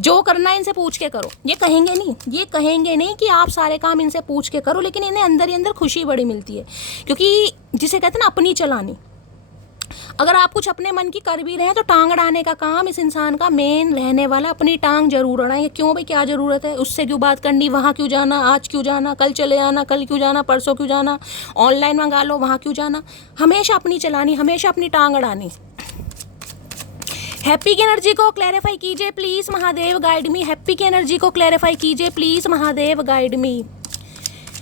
जो करना है इनसे पूछ के करो। ये कहेंगे नहीं कि आप सारे काम इनसे पूछ के करो, लेकिन इन्हें अंदर ही अंदर खुशी बड़ी मिलती है। क्योंकि जिसे कहते हैं ना अपनी चलानी, अगर आप कुछ अपने मन की कर भी रहे हैं तो टांग अड़ाने का काम इस इंसान का मेन रहने वाला। अपनी टांग जरूर अड़ाएंगे। क्यों भाई, क्या जरूरत है, उससे क्यों बात करनी, वहाँ क्यों जाना, आज क्यों जाना, कल चले आना, कल क्यों जाना, परसों क्यों जाना, ऑनलाइन मंगा लो, वहाँ क्यों जाना। हमेशा अपनी चलानी, हमेशा अपनी टांग अड़ानी। हैप्पी की एनर्जी को क्लैरिफाई कीजिए please Mahadev guide me. Happy की एनर्जी को क्लैरिफाई कीजिए please Mahadev guide me.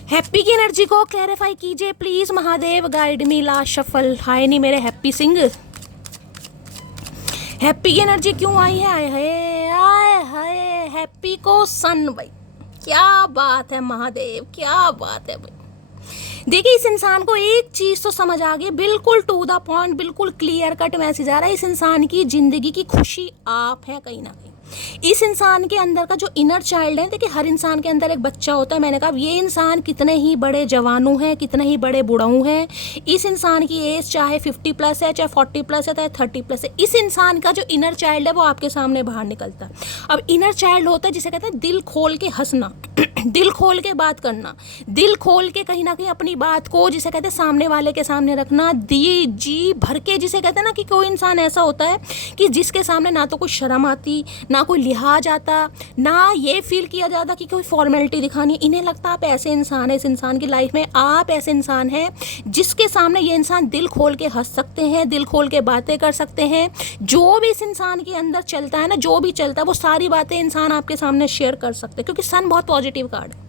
Happy की एनर्जी को क्लैरिफाई कीजिए please Mahadev guide me. Last shuffle. हाय नहीं मेरे हैप्पी सिंह। हैप्पी की एनर्जी क्यों आई है? आए हाय आए हाय हैप्पी को सन भाई, क्या बात है महादेव, क्या बात है भाई। देखिए इस इंसान को एक चीज़ तो समझ आ गई, बिल्कुल टू द पॉइंट, बिल्कुल क्लियर कट मैसेज आ रहा है। इस इंसान की ज़िंदगी की खुशी आप है कहीं ना कहीं। इस इंसान के अंदर का जो इनर चाइल्ड है, देखिए हर इंसान के अंदर एक बच्चा होता है। मैंने कहा ये इंसान कितने ही बड़े जवानों हैं, कितने ही बड़े बुढ़ाऊ हैं, इस इंसान की एज चाहे 50+ है, चाहे 40+ है, चाहे 30+ है, इस इंसान का जो इनर चाइल्ड है वो आपके सामने बाहर निकलता है। अब इनर चाइल्ड होता है जिसे कहते हैं दिल खोल के हंसना, दिल खोल के बात करना, दिल खोल के कहीं ना कहीं अपनी बात को जिसे कहते हैं सामने वाले के सामने रखना, जी भर के, जिसे कहते हैं ना कि कोई इंसान ऐसा होता है कि जिसके सामने ना तो कोई शर्म आती, ना कोई लिहाज आता, ना ये फील किया जाता कि कोई फॉर्मेलिटी दिखानी। इन्हें लगता आप ऐसे इंसान है, इस इंसान की लाइफ में आप ऐसे इंसान हैं जिसके सामने ये इंसान दिल खोल के हंस सकते हैं, दिल खोल के बातें कर सकते हैं। जो भी इस इंसान के अंदर चलता है ना, जो भी चलता है वो सारी बातें इंसान आपके सामने शेयर कर सकते हैं, क्योंकि सन बहुत पॉजिटिव कार्ड है।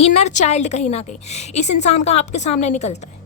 इनर चाइल्ड कहीं ना कहीं इस इंसान का आपके सामने निकलता है।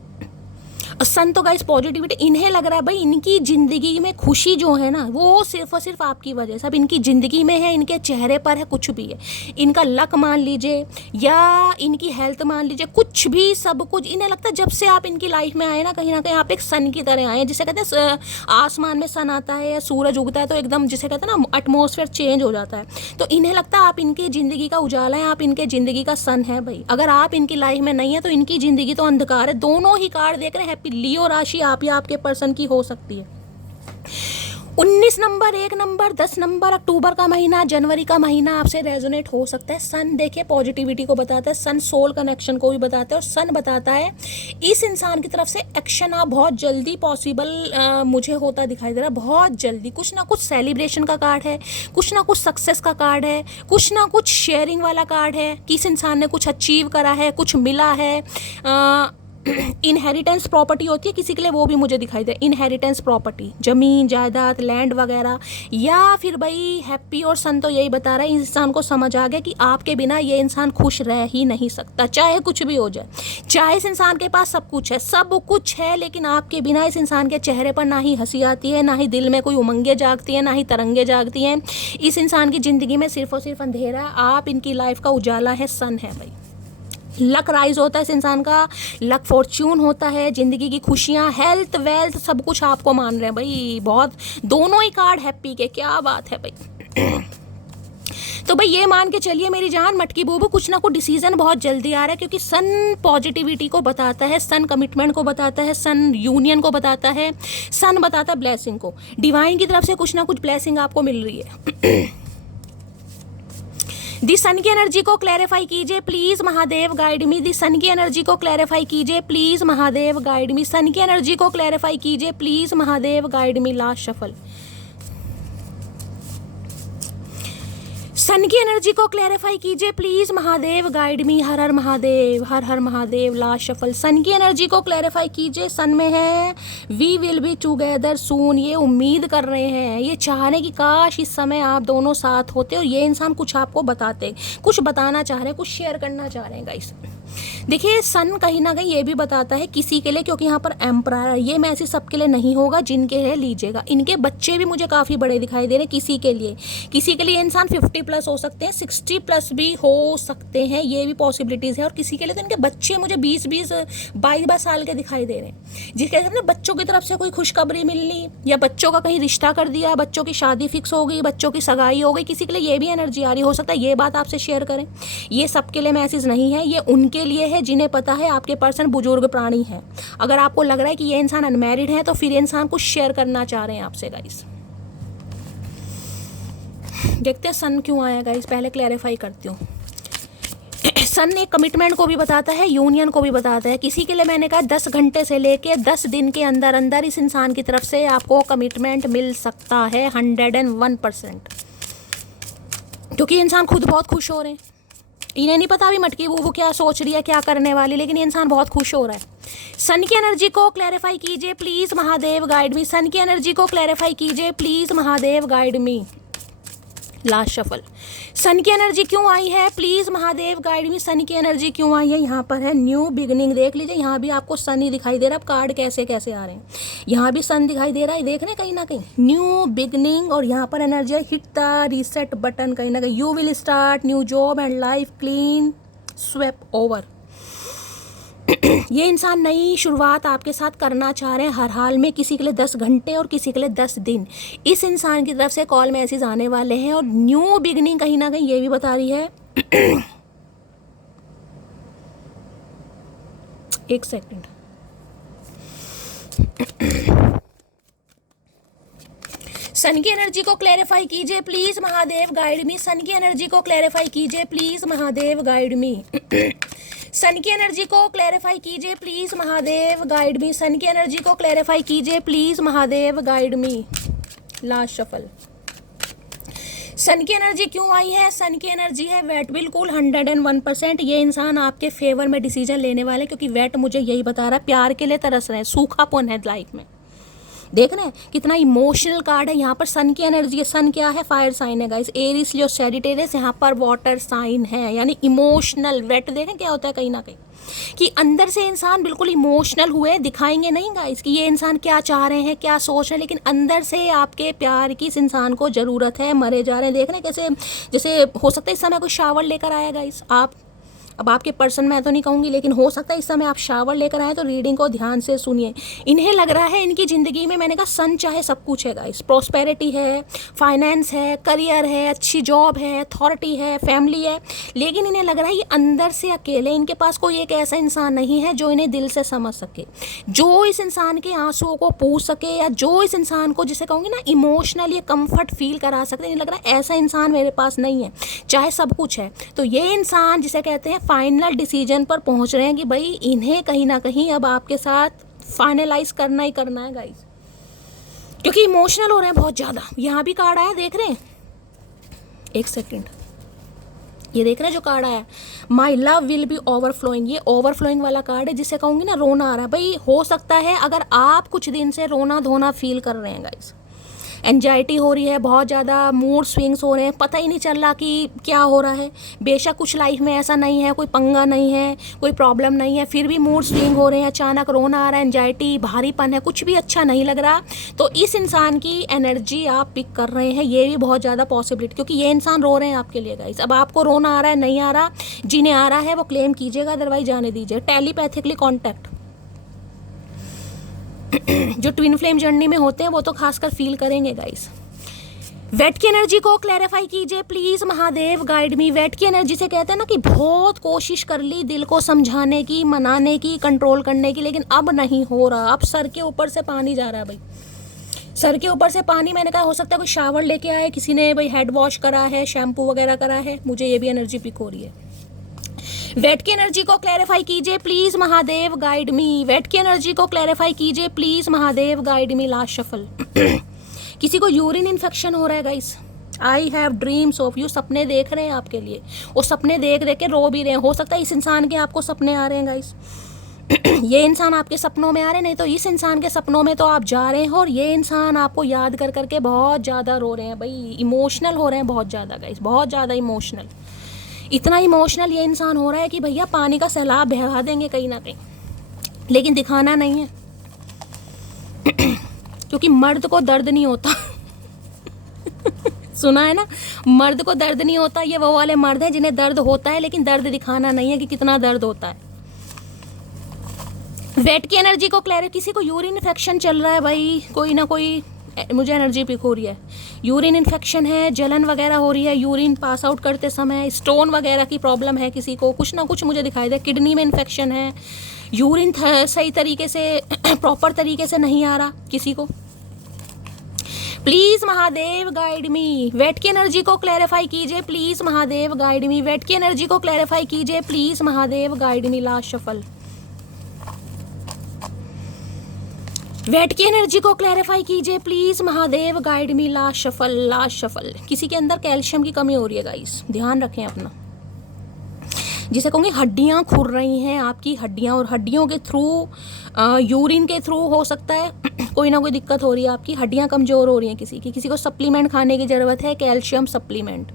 सन तो गाइस पॉजिटिविटी, इन्हें लग रहा है भाई इनकी ज़िंदगी में खुशी जो है ना वो सिर्फ और सिर्फ आपकी वजह से। अब इनकी ज़िंदगी में है, इनके चेहरे पर है, कुछ भी है, इनका लक मान लीजिए या इनकी हेल्थ मान लीजिए, कुछ भी, सब कुछ इन्हें लगता है जब से आप इनकी लाइफ में आए ना कहीं आप एक सन की तरह आए हैं। जिसे कहते हैं आसमान में सन आता है या सूरज उगता है तो एकदम जिसे कहते हैं ना एटमॉस्फेयर चेंज हो जाता है। तो इन्हें लगता है आप इनकी ज़िंदगी का उजाला है, आप इनके ज़िंदगी का सन है भाई। अगर आप इनकी लाइफ में नहीं है तो इनकी ज़िंदगी तो अंधकार है। दोनों ही कार्ड देख रहे हैं। हैप्पी लियो राशि आप या आपके पर्सन की हो सकती है। 19 नंबर, 1 नंबर, 10 नंबर, अक्टूबर का महीना, जनवरी का महीना आपसे रेजोनेट हो सकता है। सन देखिए पॉजिटिविटी को बताता है, सन सोल कनेक्शन को भी बताता है, और सन बताता है इस इंसान की तरफ से एक्शन आप बहुत जल्दी पॉसिबल मुझे होता दिखाई दे रहा है। बहुत जल्दी कुछ ना कुछ सेलिब्रेशन का कार्ड है, कुछ ना कुछ सक्सेस का कार्ड है, कुछ ना कुछ शेयरिंग वाला कार्ड है कि इस इंसान ने कुछ अचीव करा है, कुछ मिला है। इनहेरिटेंस प्रॉपर्टी होती है किसी के लिए, वो भी मुझे दिखाई दे। इनहेरिटेंस प्रॉपर्टी, ज़मीन जायदाद, लैंड वगैरह, या फिर भाई हैप्पी और सन तो यही बता रहा है इंसान को समझ आ गया कि आपके बिना ये इंसान खुश रह ही नहीं सकता, चाहे कुछ भी हो जाए। चाहे इस इंसान के पास सब कुछ है, सब कुछ है, लेकिन आपके बिना इस इंसान के चेहरे पर ना ही हंसी आती है, ना ही दिल में कोई उमंगें जागती हैं, ना ही तरंगे जागती हैं। इस इंसान की ज़िंदगी में सिर्फ और सिर्फ अंधेरा, आप इनकी लाइफ का उजाला है, सन है भाई। लक राइज होता है इस इंसान का, लक फॉर्च्यून होता है, ज़िंदगी की खुशियाँ, हेल्थ, वेल्थ, सब कुछ आपको मान रहे हैं भाई। बहुत दोनों ही कार्ड हैप्पी के, क्या बात है भाई। तो भाई ये मान के चलिए मेरी जान मटकी बूबू, कुछ ना कुछ डिसीजन बहुत जल्दी आ रहा है, क्योंकि सन पॉजिटिविटी को बताता है, सन कमिटमेंट को बताता है, सन यूनियन को बताता है, सन बताता है ब्लेसिंग को। डिवाइन की तरफ से कुछ ना कुछ ब्लेसिंग आपको मिल रही है। दी सन की एनर्जी को क्लैरिफाई कीजिए please Mahadev guide me. The sun की एनर्जी को क्लैरिफाई कीजिए please Mahadev guide me. Sun की एनर्जी को क्लैरिफाई कीजिए please Mahadev guide me. Last shuffle. Sun की एनर्जी को क्लैरिफाई कीजिए प्लीज महादेव गाइड मी। हर हर महादेव, हर हर महादेव। Last shuffle. सन की एनर्जी को क्लैरिफाई कीजिए। सन में है we will be together soon. ये उम्मीद कर रहे हैं, ये चाह रहे हैं कि काश इस समय आप दोनों साथ होते और ये इंसान कुछ आपको बताते, कुछ बताना चाह रहे हैं, कुछ शेयर करना चाह रहे हैं गाइस। देखिए सन कहीं ना कहीं ये भी बताता है किसी के लिए, क्योंकि यहाँ पर एम्परायर है, ये मैसेज सबके लिए नहीं होगा, जिनके है लीजिएगा। इनके बच्चे भी मुझे काफ़ी बड़े दिखाई दे रहे हैं। किसी के लिए इंसान 50+ हो सकते हैं, 60+ भी हो सकते हैं, ये भी पॉसिबिलिटीज़ है। और किसी के लिए तो इनके बच्चे मुझे 20-20, 22 साल के दिखाई दे रहे हैं, जिसके कहते हैं बच्चों की तरफ से कोई खुशखबरी मिलनी, या बच्चों का कहीं रिश्ता कर दिया, बच्चों की शादी फिक्स हो गई, बच्चों की सगाई हो गई, किसी के लिए ये भी एनर्जी आ रही हो सकता है। ये बात आपसे शेयर करें, ये सबके लिए मैसेज नहीं है, ये उनके लिए है जिन्हें पता है आपके पर्सन बुजुर्ग प्राणी है। अगर आपको लग रहा है कि ये इंसान अनमैरिड है तो फिर ये इंसान कुछ शेयर करना चाह रहे हैं आपसे गाइस। देखते हैं सन क्यों आया गाइस, पहले क्लैरिफाई करती हूँ। सन एक कमिटमेंट को भी बताता है, यूनियन को भी बताता है। किसी के लिए मैंने कहा 10 घंटे से लेके 10 दिन के अंदर अंदर इस इंसान की तरफ से आपको कमिटमेंट मिल सकता है 101%, क्योंकि इंसान खुद बहुत खुश हो रहे हैं। इन्हें नहीं पता अभी मटकी वो क्या सोच रही है, क्या करने वाली, लेकिन ये इंसान बहुत खुश हो रहा है। सन की एनर्जी को क्लैरिफाई कीजिए please Mahadev guide me. Sun की एनर्जी को क्लैरिफाई कीजिए please Mahadev guide me. Last shuffle. Sun की एनर्जी क्यों आई है please Mahadev guide me. Sun की एनर्जी क्यों आई है? यहाँ पर है न्यू बिगनिंग, देख लीजिए यहाँ भी आपको सन ही दिखाई दे रहा है। अब कार्ड कैसे कैसे आ रहे हैं, यहाँ भी सन दिखाई दे रहा है, देख रहे हैं कहीं ना कहीं न्यू बिगनिंग। और यहाँ पर एनर्जी है हिट द रीसेट बटन, कहीं ना कहीं you will start new job and life clean sweep over. ये इंसान नई शुरुआत आपके साथ करना चाह रहे हैं हर हाल में, किसी के लिए 10 घंटे और किसी के लिए 10 दिन। इस इंसान की तरफ से कॉल मैसेज आने वाले हैं और न्यू बिगनिंग कहीं ना कहीं ये भी बता रही है। एक सेकंड। सन की एनर्जी को क्लैरिफाई कीजिए please Mahadev guide me. Sun की एनर्जी को क्लैरिफाई कीजिए please Mahadev guide me. Sun की एनर्जी को क्लैरिफाई कीजिए please Mahadev guide me. Sun की एनर्जी को क्लैरिफाई कीजिए please Mahadev guide me. Last shuffle. Sun की एनर्जी क्यों आई है? सन की एनर्जी है वेट, बिल्कुल 101%। ये इंसान आपके फेवर में डिसीजन लेने वाले, क्योंकि वेट मुझे यही बता रहा है प्यार के लिए तरस रहे हैं, सूखापन है लाइफ में। देख रहे हैं कितना इमोशनल कार्ड है। यहाँ पर सन की एनर्जी है। सन क्या है? फायर साइन है गाइस, एरिस लियो सैजिटेरियस। यहाँ पर वाटर साइन है, यानी इमोशनल वेट। देखें क्या होता है कहीं ना कहीं कि अंदर से इंसान बिल्कुल इमोशनल हुए, दिखाएंगे नहीं गाइस कि ये इंसान क्या चाह रहे हैं, क्या सोच रहे हैं, लेकिन अंदर से आपके प्यार की इस इंसान को ज़रूरत है, मरे जा रहे हैं। देख रहे हैं कैसे, जैसे हो सकता है इस समय कोई शावर लेकर आया गाइस। आप अब आपके पर्सन मैं तो नहीं कहूँगी, लेकिन हो सकता है इस समय आप शावर लेकर आए, तो रीडिंग को ध्यान से सुनिए। इन्हें लग रहा है इनकी ज़िंदगी में, मैंने कहा सन चाहे सब कुछ है गाइस, प्रॉस्पेरिटी है, फाइनेंस है, करियर है, अच्छी जॉब है, अथॉरिटी है, फैमिली है, लेकिन इन्हें लग रहा है ये अंदर से अकेले। इनके पास कोई एक ऐसा इंसान नहीं है जो इन्हें दिल से समझ सके, जो इस इंसान के आंसुओं को पूछ सके, या जो इस इंसान को जिसे कहूँगी ना इमोशनल ये कंफर्ट फील करा सकते। इन्हें लग रहा है ऐसा इंसान मेरे पास नहीं है, चाहे सब कुछ है। तो ये इंसान जिसे कहते हैं फाइनल डिसीजन पर पहुंच रहे हैं कि भाई इन्हें कहीं ना कहीं अब आपके साथ फाइनलाइज करना ही करना है गाइस, क्योंकि इमोशनल हो रहे हैं बहुत ज़्यादा। यहाँ भी कार्ड आया, देख रहे हैं, एक सेकंड, ये देख रहे हैं जो कार्ड आया, my love will be overflowing. ये ओवरफ्लोइंग वाला कार्ड है, जिसे कहूँगी ना रोना आ रहा है। भाई हो सकता है अगर आप कुछ दिन से रोना धोना फील कर रहे हैं गाइस, एंजाइटी हो रही है बहुत ज़्यादा, मूड स्विंग्स हो रहे हैं, पता ही नहीं चल रहा कि क्या हो रहा है। बेशक कुछ लाइफ में ऐसा नहीं है, कोई पंगा नहीं है, कोई प्रॉब्लम नहीं है, फिर भी मूड स्विंग हो रहे हैं, अचानक रोना आ रहा है, एंजाइटी, भारीपन है, कुछ भी अच्छा नहीं लग रहा, तो इस इंसान की एनर्जी आप पिक कर रहे हैं। ये भी बहुत ज़्यादा पॉसिबिलिटी, क्योंकि ये इंसान रो रहे हैं आपके लिए गाइस। अब आपको रोना आ रहा है, नहीं आ रहा, जिन्हें आ रहा है वो क्लेम कीजिएगा, अदरवाइज जाने दीजिए। टेलीपैथिकली कॉन्टैक्ट जो ट्विन फ्लेम जर्नी में होते हैं वो तो खासकर फील करेंगे गाइस। वेट की एनर्जी को क्लैरिफाई कीजिए please Mahadev guide me. Wait की एनर्जी से कहते हैं ना कि बहुत कोशिश कर ली दिल को समझाने की, मनाने की, कंट्रोल करने की, लेकिन अब नहीं हो रहा। अब सर के ऊपर से पानी जा रहा है भाई, सर के ऊपर से पानी। मैंने कहा हो सकता है कोई शावर लेके आए, किसी ने भाई हेड वॉश करा है, शैम्पू वगैरह करा है, मुझे ये भी एनर्जी पिक हो रही है। वेट की एनर्जी को क्लैरिफाई कीजिए please Mahadev guide me. Wait की एनर्जी को क्लैरिफाई कीजिए please Mahadev guide me. Last shuffle. किसी को यूरिन इन्फेक्शन हो रहा है guys. I have dreams of you, सपने देख रहे हैं आपके लिए, वो सपने देख देख के रो भी रहे हैं। हो सकता है इस इंसान के आपको सपने आ रहे हैं गाइस। ये इंसान आपके सपनों में आ रहे हैं, नहीं तो इस इंसान के सपनों में तो आप जा रहे हैं, और ये इंसान आपको याद कर करके बहुत ज़्यादा रो रहे हैं भाई, इमोशनल हो रहे हैं बहुत ज़्यादा गाइस, बहुत ज़्यादा इमोशनल। इतना इमोशनल ये इंसान हो रहा है कि भैया पानी का सैलाब बहा देंगे कहीं ना कहीं, लेकिन दिखाना नहीं है क्योंकि मर्द को दर्द नहीं होता। सुना है ना, मर्द को दर्द नहीं होता। ये वो वाले मर्द हैं जिन्हें दर्द होता है, लेकिन दर्द दिखाना नहीं है कि कितना दर्द होता है। वेट की एनर्जी को क्लियर, किसी को यूरिन इन्फेक्शन चल रहा है भाई, कोई ना कोई मुझे एनर्जी पिक हो रही है। यूरिन इन्फेक्शन है, जलन वगैरह हो रही है, यूरिन पास आउट करते समय, स्टोन वगैरह की प्रॉब्लम है किसी को, कुछ ना कुछ मुझे दिखाई दे। किडनी में इन्फेक्शन है, यूरिन सही तरीके से प्रॉपर तरीके से नहीं आ रहा किसी को। Please Mahadev guide me. Wait की एनर्जी को क्लैरिफाई कीजिए please Mahadev guide me. Wait की एनर्जी को क्लैरिफाई कीजिए please Mahadev guide me. Last shuffle. Wait की एनर्जी को क्लैरिफाई कीजिए please Mahadev guide me. Last shuffle, last shuffle. किसी के अंदर कैल्शियम की कमी हो रही है गाइस, ध्यान रखें अपना। जिसे कहूँगी हड्डियाँ खुर रही हैं आपकी हड्डियाँ, और हड्डियों के थ्रू यूरिन के थ्रू हो सकता है कोई ना कोई दिक्कत हो रही है, आपकी हड्डियाँ कमज़ोर हो रही हैं किसी की, किसी को सप्लीमेंट खाने की ज़रूरत है, कैल्शियम सप्लीमेंट,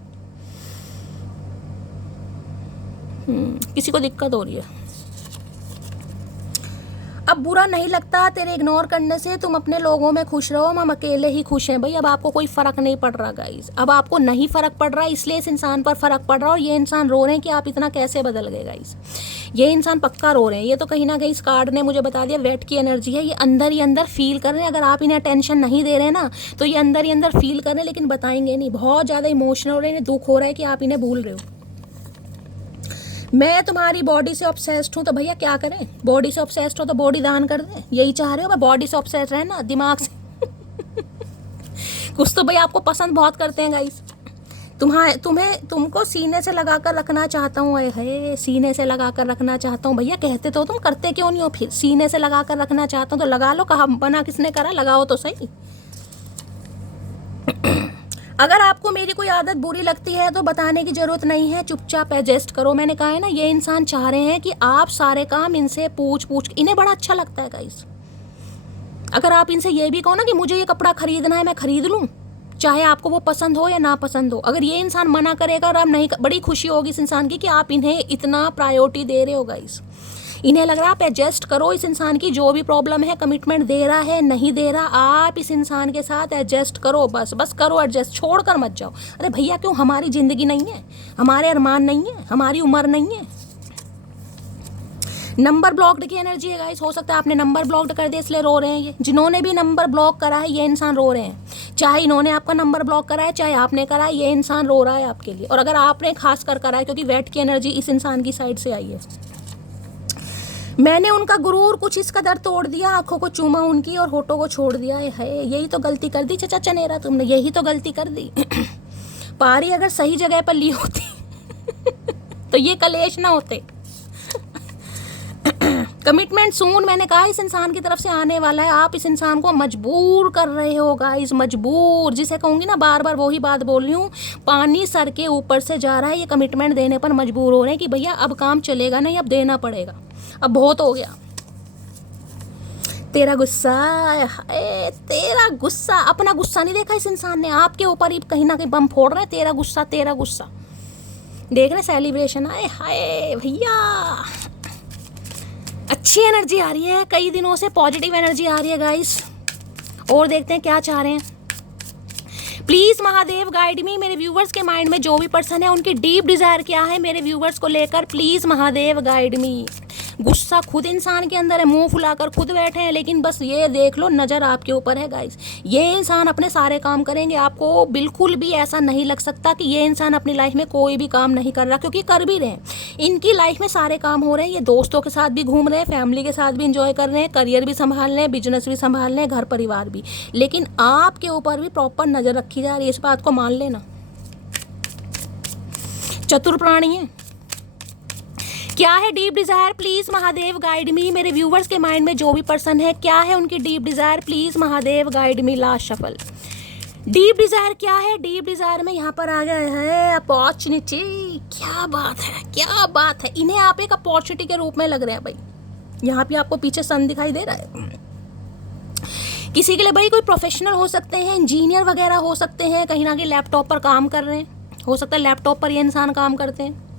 किसी को दिक्कत हो रही है। अब बुरा नहीं लगता तेरे इग्नोर करने से, तुम अपने लोगों में खुश रहो, हम अकेले ही खुश हैं भाई। अब आपको कोई फ़र्क नहीं पड़ रहा गाइस, अब आपको नहीं फ़र्क पड़ रहा, इसलिए इस इंसान पर फ़र्क पड़ रहा है और ये इंसान रो रहे हैं कि आप इतना कैसे बदल गए गाइस। ये इंसान पक्का रो रहे हैं, ये तो कहीं ना कहीं इस कार्ड ने मुझे बता दिया वेट की एनर्जी है, ये अंदर ही अंदर फील कर रहे हैं। अगर आप इन्हें अटेंशन नहीं दे रहे हैं ना तो ये अंदर ही अंदर फील कर रहे हैं, लेकिन बताएंगे नहीं, बहुत ज़्यादा इमोशनल हो रहे हैं, इन्हें दुख हो रहा है कि आप इन्हें भूल रहे हो। मैं तुम्हारी बॉडी से ऑब्सेस्ड हूँ, तो भैया क्या करें, बॉडी से ऑब्सेस्ड हो तो बॉडी दान कर दें, यही चाह रहे हो, बॉडी से ऑब्सेस्ड रहे ना दिमाग से कुछ तो भैया आपको पसंद बहुत करते हैं गाइस, तुमको सीने से लगा कर रखना चाहता हूँ, है सीने से लगा कर रखना चाहता हूँ भैया, कहते तो तुम करते क्यों नहीं हो फिर, सीने से लगा कर रखना चाहता हूँ तो लगा लो, कहा बना किसने करा, लगाओ तो सही। अगर आपको मेरी कोई आदत बुरी लगती है तो बताने की ज़रूरत नहीं है, चुपचाप एडजस्ट करो। मैंने कहा है ना, ये इंसान चाह रहे हैं कि आप सारे काम इनसे पूछ इन्हें बड़ा अच्छा लगता है गाइस। अगर आप इनसे ये भी कहो ना कि मुझे ये कपड़ा खरीदना है, मैं खरीद लूँ, चाहे आपको वो पसंद हो या ना पसंद हो, अगर ये इंसान मना करेगा और आप नहीं, बड़ी खुशी होगी इस इंसान की कि आप इन्हें इतना प्रायोरिटी दे रहे हो गाइस। इन्हें लग रहा है आप एडजस्ट करो इस इंसान की जो भी प्रॉब्लम है, कमिटमेंट दे रहा है नहीं दे रहा, आप इस इंसान के साथ एडजस्ट करो, बस करो एडजस्ट, छोड़ कर मत जाओ। अरे भैया क्यों, हमारी ज़िंदगी नहीं है, हमारे अरमान नहीं है, हमारी उम्र नहीं है। नंबर ब्लॉक्ड की एनर्जी है गाइस, हो सकता है आपने नंबर ब्लॉक्ड कर दिया इसलिए रो रहे हैं ये। जिन्होंने भी नंबर ब्लॉक करा है ये इंसान रो रहे हैं, चाहे इन्होंने आपका नंबर ब्लॉक करा है चाहे आपने करा है, ये इंसान रो रहा है आपके लिए। और अगर आपने खास कर करा है, क्योंकि वेट की एनर्जी इस इंसान की साइड से आई है। मैंने उनका गुरूर कुछ इस कदर तोड़ दिया, आंखों को चूमा उनकी और होठों को छोड़ दिया है, यही तो गलती कर दी चचा चनेरा तुमने, यही तो गलती कर दी पारी अगर सही जगह पर ली होती तो ये कलेश ना होते कमिटमेंट सून मैंने कहा इस इंसान की तरफ से आने वाला है, आप इस इंसान को मजबूर कर रहे हो गाइस, मजबूर, जिसे कहूँगी ना बार बार वही बात बोल रही हूँ, पानी सर के ऊपर से जा रहा है, ये कमिटमेंट देने पर मजबूर हो रहे हैं कि भैया अब काम चलेगा नहीं, अब देना पड़ेगा, अब बहुत हो गया। तेरा गुस्सा है, तेरा गुस्सा, अपना गुस्सा नहीं देखा इस इंसान ने, आपके ऊपर ही कहीं ना कहीं बम फोड़ रहा है, तेरा गुस्सा देख रहे, सेलिब्रेशन आए हाय भैया, अच्छी एनर्जी आ रही है, कई दिनों से पॉजिटिव एनर्जी आ रही है गाइस। और देखते हैं क्या चाह रहे हैं। प्लीज़ महादेव गाइड मी, मेरे व्यूवर्स के माइंड में जो भी पर्सन है उनकी डीप डिज़ायर क्या है मेरे व्यूवर्स को लेकर, प्लीज़ महादेव गाइड मी। गुस्सा खुद इंसान के अंदर है, मुंह फुलाकर खुद बैठे हैं, लेकिन बस ये देख लो नज़र आपके ऊपर है गाइस। ये इंसान अपने सारे काम करेंगे, आपको बिल्कुल भी ऐसा नहीं लग सकता कि ये इंसान अपनी लाइफ में कोई भी काम नहीं कर रहा, क्योंकि कर भी रहे हैं, इनकी लाइफ में सारे काम हो रहे हैं। ये दोस्तों के साथ भी घूम रहे हैं, फैमिली के साथ भी इंजॉय कर रहे हैं, करियर भी संभाल रहे हैं, बिजनेस भी संभाल रहे हैं, घर परिवार भी, लेकिन आपके ऊपर भी प्रॉपर नज़र रखी जा रही है, इस बात को मान लेना। चतुर प्राणी है। क्या है deep desire, please Mahadev guide मी, मेरे व्यूवर्स के माइंड में जो भी पर्सन है क्या है उनकी deep desire, please Mahadev guide me. Last shuffle, deep desire क्या है, डीप डिज़ायर में यहाँ पर आ गया है अपॉर्चुनिटी। क्या बात है, क्या बात है, इन्हें आप एक अपॉर्चुनिटी के रूप में लग रहे हैं भाई। यहाँ पे आपको पीछे सन दिखाई दे रहा है, किसी के लिए भाई कोई प्रोफेशनल हो सकते हैं, इंजीनियर वगैरह हो सकते हैं, कहीं ना कहीं लैपटॉप पर काम कर रहे हैं, हो सकता है लैपटॉप पर ये इंसान काम करते हैं,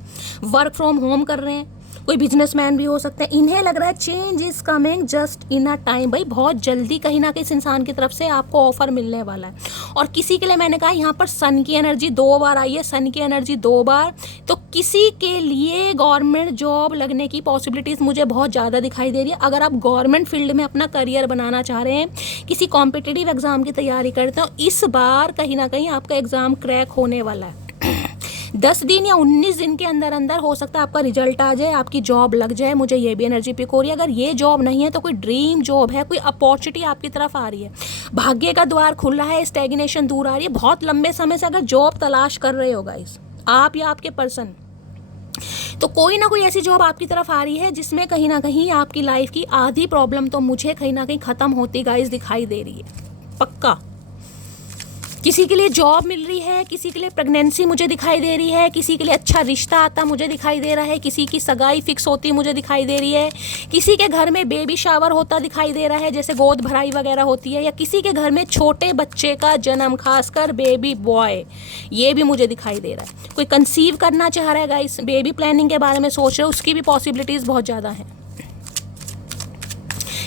वर्क फ्रॉम होम कर रहे हैं, कोई बिजनेसमैन भी हो सकते हैं। इन्हें लग रहा है change is coming just in a time, भाई बहुत जल्दी कहीं ना कहीं इस इंसान की तरफ से आपको ऑफर मिलने वाला है। और किसी के लिए मैंने कहा यहाँ पर सन की एनर्जी 2 बार आई है, सन की एनर्जी 2 बार, तो किसी के लिए गवर्नमेंट जॉब लगने की पॉसिबिलिटीज़ मुझे बहुत ज़्यादा दिखाई दे रही है। अगर आप गवर्नमेंट फील्ड में अपना करियर बनाना चाह रहे हैं, किसी कॉम्पिटिटिव एग्ज़ाम की तैयारी करते हो, इस बार कहीं ना कहीं आपका एग्ज़ाम क्रैक होने वाला है। 10 दिन या 19 दिन के अंदर अंदर हो सकता है आपका रिजल्ट आ जाए, आपकी जॉब लग जाए, मुझे ये भी एनर्जी पिक हो रही है। अगर ये जॉब नहीं है तो कोई ड्रीम जॉब है, कोई अपॉर्चुनिटी आपकी तरफ आ रही है, भाग्य का द्वार खुला है, स्टैग्नेशन दूर आ रही है। बहुत लंबे समय से अगर जॉब तलाश कर रहे हो गाइस, आप या आपके पर्सन, तो कोई ना कोई ऐसी जॉब आपकी तरफ आ रही है जिसमें कहीं ना कहीं आपकी लाइफ की आधी प्रॉब्लम तो मुझे कहीं ना कहीं ख़त्म होती गाइस दिखाई दे रही है, पक्का। किसी के लिए जॉब मिल रही है, किसी के लिए प्रेगनेंसी मुझे दिखाई दे रही है, किसी के लिए अच्छा रिश्ता आता मुझे दिखाई दे रहा है, किसी की सगाई फिक्स होती मुझे दिखाई दे रही है, किसी के घर में बेबी शावर होता दिखाई दे रहा है, जैसे गोद भराई वगैरह होती है, या किसी के घर में छोटे बच्चे का जन्म, खासकर बेबी बॉय, ये भी मुझे दिखाई दे रहा है। कोई कंसीव करना चाह रहा है गाइस, बेबी प्लानिंग के बारे में सोच रहे हो, उसकी भी पॉसिबिलिटीज़ बहुत ज़्यादा हैं।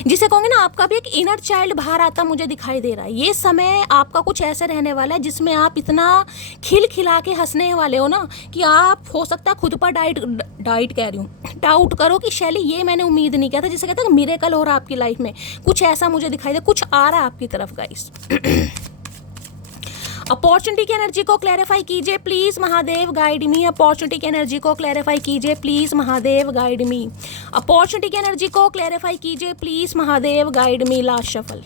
जिसे कहूँगी ना, आपका भी एक इनर चाइल्ड बाहर आता मुझे दिखाई दे रहा है। ये समय आपका कुछ ऐसे रहने वाला है जिसमें आप इतना खिल खिला के हंसने वाले हो ना कि आप हो सकता है खुद पर डाइट कह रही हूँ, डाउट करो कि शैली ये मैंने उम्मीद नहीं किया था। जिसे कहते हैं मिरेकल हो रहा है आपकी लाइफ में, कुछ ऐसा मुझे दिखाई दे, कुछ आ रहा है आपकी तरफ गाइस। अपॉर्चुनिटी की एनर्जी को क्लैरिफाई कीजिए please Mahadev, guide me. Opportunity की एनर्जी को क्लैरिफाई कीजिए please Mahadev, guide me. Opportunity की एनर्जी को क्लैरिफाई कीजिए please Mahadev, guide me. Last shuffle.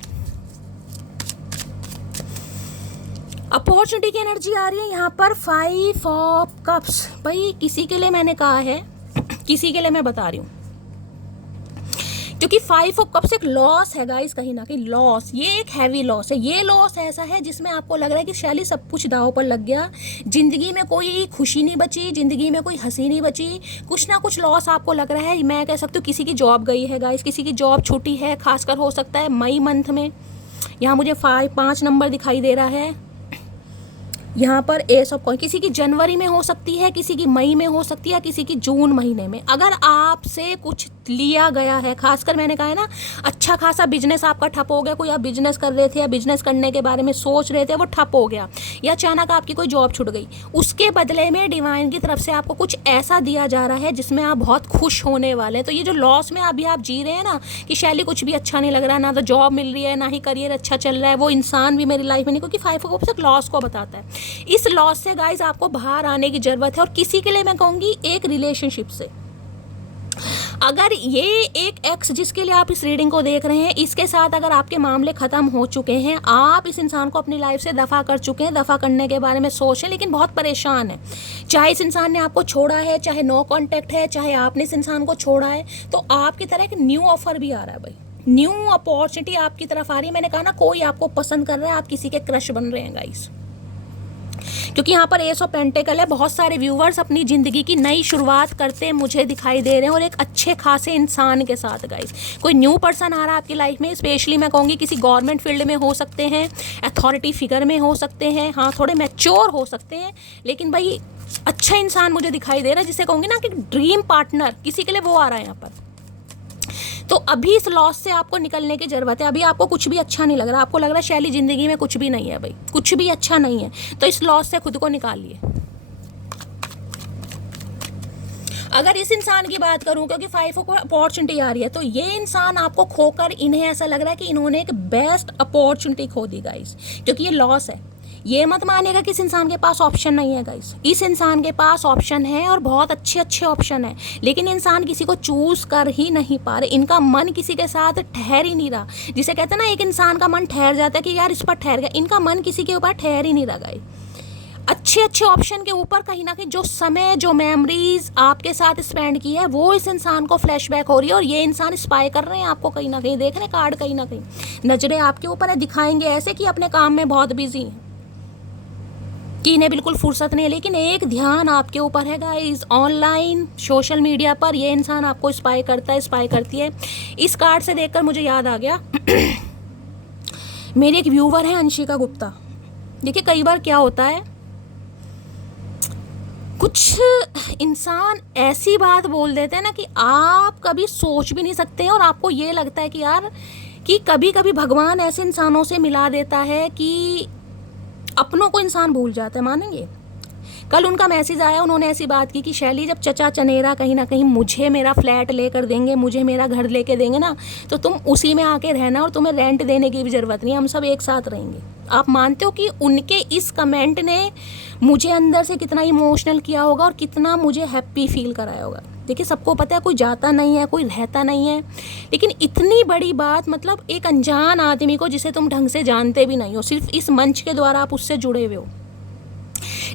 Opportunity की एनर्जी आ रही है यहाँ पर 5 ऑफ कप्स। भाई किसी के लिए मैंने कहा है, किसी के लिए मैं बता रही हूँ, क्योंकि 5 ऑफ कप्स एक लॉस है गाइस, कहीं ना कहीं लॉस, ये एक हैवी लॉस है। ये लॉस ऐसा है जिसमें आपको लग रहा है कि शैली सब कुछ दांव पर लग गया, जिंदगी में कोई खुशी नहीं बची, जिंदगी में कोई हंसी नहीं बची, कुछ ना कुछ लॉस आपको लग रहा है। मैं कह सकती हूँ किसी की जॉब गई है गाइस, किसी की जॉब छूटी है, खासकर हो सकता है मई मंथ में। यहाँ मुझे 5 नंबर दिखाई दे रहा है, यहाँ पर एस ऑफ कॉइन। किसी की जनवरी में हो सकती है, किसी की मई में हो सकती है, किसी की जून महीने में। अगर आपसे कुछ लिया गया है, खासकर मैंने कहा है ना, अच्छा खासा बिजनेस आपका ठप हो गया, कोई आप बिजनेस कर रहे थे या बिजनेस करने के बारे में सोच रहे थे, वो ठप हो गया, या अचानक आपकी कोई जॉब छूट गई, उसके बदले में डिवाइन की तरफ से आपको कुछ ऐसा दिया जा रहा है जिसमें आप बहुत खुश होने वाले हैं। तो ये जो लॉस में अभी आप जी रहे हैं ना कि शैली कुछ भी अच्छा नहीं लग रहा, ना तो जॉब मिल रही है, ना ही करियर अच्छा चल रहा है, वो इंसान भी मेरी लाइफ में नहीं, क्योंकि 5 ऑफ कप्स लॉस को बताता है। इस लॉस से गाइज आपको बाहर आने की जरूरत है। और किसी के लिए मैं कहूंगी एक रिलेशनशिप से, अगर ये एक एक्स जिसके लिए आप इस रीडिंग को देख रहे हैं, इसके साथ अगर आपके मामले खत्म हो चुके हैं, आप इस इंसान को अपनी लाइफ से दफा कर चुके हैं, दफा करने के बारे में सोच रहे हैं, लेकिन बहुत परेशान है, चाहे इस इंसान ने आपको छोड़ा है, चाहे नो कांटेक्ट है, चाहे आपने इस इंसान को छोड़ा है, तो आपकी तरह एक न्यू ऑफर भी आ रहा है भाई, न्यू अपॉर्चुनिटी आपकी तरफ आ रही है। मैंने कहा ना, कोई आपको पसंद कर रहा है, आप किसी के क्रश बन रहे हैं गाइस, क्योंकि यहाँ पर एस ऑफ पेंटिकल है। बहुत सारे व्यूवर्स अपनी ज़िंदगी की नई शुरुआत करते मुझे दिखाई दे रहे हैं, और एक अच्छे खासे इंसान के साथ गाइस। कोई न्यू पर्सन आ रहा है आपकी लाइफ में, स्पेशली मैं कहूँगी किसी गवर्नमेंट फील्ड में हो सकते हैं, अथॉरिटी फिगर में हो सकते हैं, हाँ थोड़े मैच्योर हो सकते हैं, लेकिन भाई अच्छा इंसान मुझे दिखाई दे रहा है, जिसे कहूँगी ना कि ड्रीम पार्टनर, किसी के लिए वो आ रहा है यहाँ पर। तो अभी इस लॉस से आपको निकलने की ज़रूरत है। अभी आपको कुछ भी अच्छा नहीं लग रहा, आपको लग रहा है शैली ज़िंदगी में कुछ भी नहीं है भाई, कुछ भी अच्छा नहीं है, तो इस लॉस से खुद को निकालिए। अगर इस इंसान की बात करूं, क्योंकि 5 ऑफ अपॉर्चुनिटी आ रही है, तो ये इंसान आपको खोकर इन्हें ऐसा लग रहा है कि इन्होंने एक बेस्ट अपॉर्चुनिटी खो दी गाइस, क्योंकि ये लॉस है। ये मत मानिएगा कि इस इंसान के पास ऑप्शन नहीं है गाइस, इस इंसान के पास ऑप्शन है, और बहुत अच्छे अच्छे ऑप्शन है, लेकिन इंसान किसी को चूज कर ही नहीं पा रहे, इनका मन किसी के साथ ठहर ही नहीं रहा। जिसे कहते हैं ना, एक इंसान का मन ठहर जाता है कि यार इस पर ठहर गया, इनका मन किसी के ऊपर ठहर ही नहीं रहा गाइस। अच्छे अच्छे ऑप्शन के ऊपर कहीं ना कहीं जो समय, जो मेमोरीज आपके साथ स्पेंड की है, वो इस इंसान को फ्लैशबैक हो रही है, और ये इंसान स्पाई कर रहे हैं आपको, कहीं ना कहीं देख रहे हैं कार्ड, कहीं ना कहीं नजरें आपके ऊपर है, दिखाएंगे ऐसे कि अपने काम में बहुत बिजी हैं, कि इन्हें बिल्कुल फुर्सत नहीं है, लेकिन एक ध्यान आपके ऊपर है गाइस। ऑनलाइन सोशल मीडिया पर ये इंसान आपको स्पाई करता है, स्पाई करती है। इस कार्ड से देखकर मुझे याद आ गया मेरी एक व्यूवर है अंशिका गुप्ता। देखिए कई बार क्या होता है, कुछ इंसान ऐसी बात बोल देते हैं ना कि आप कभी सोच भी नहीं सकते हैं, और आपको ये लगता है कि यार, कि कभी कभी भगवान ऐसे इंसानों से मिला देता है कि अपनों को इंसान भूल जाता है। मानेंगे, कल उनका मैसेज आया, उन्होंने ऐसी बात की कि शैली जब चचा चनेरा कहीं ना कहीं मुझे मेरा फ्लैट लेकर देंगे, मुझे मेरा घर लेके देंगे ना, तो तुम उसी में आके रहना, और तुम्हें रेंट देने की भी ज़रूरत नहीं, हम सब एक साथ रहेंगे। आप मानते हो कि उनके इस कमेंट ने मुझे अंदर से कितना इमोशनल किया होगा, और कितना मुझे हैप्पी फील कराया होगा। देखिए सबको पता है कोई जाता नहीं है, कोई रहता नहीं है, लेकिन इतनी बड़ी बात, मतलब एक अनजान आदमी को जिसे तुम ढंग से जानते भी नहीं हो, सिर्फ इस मंच के द्वारा आप उससे जुड़े हुए हो,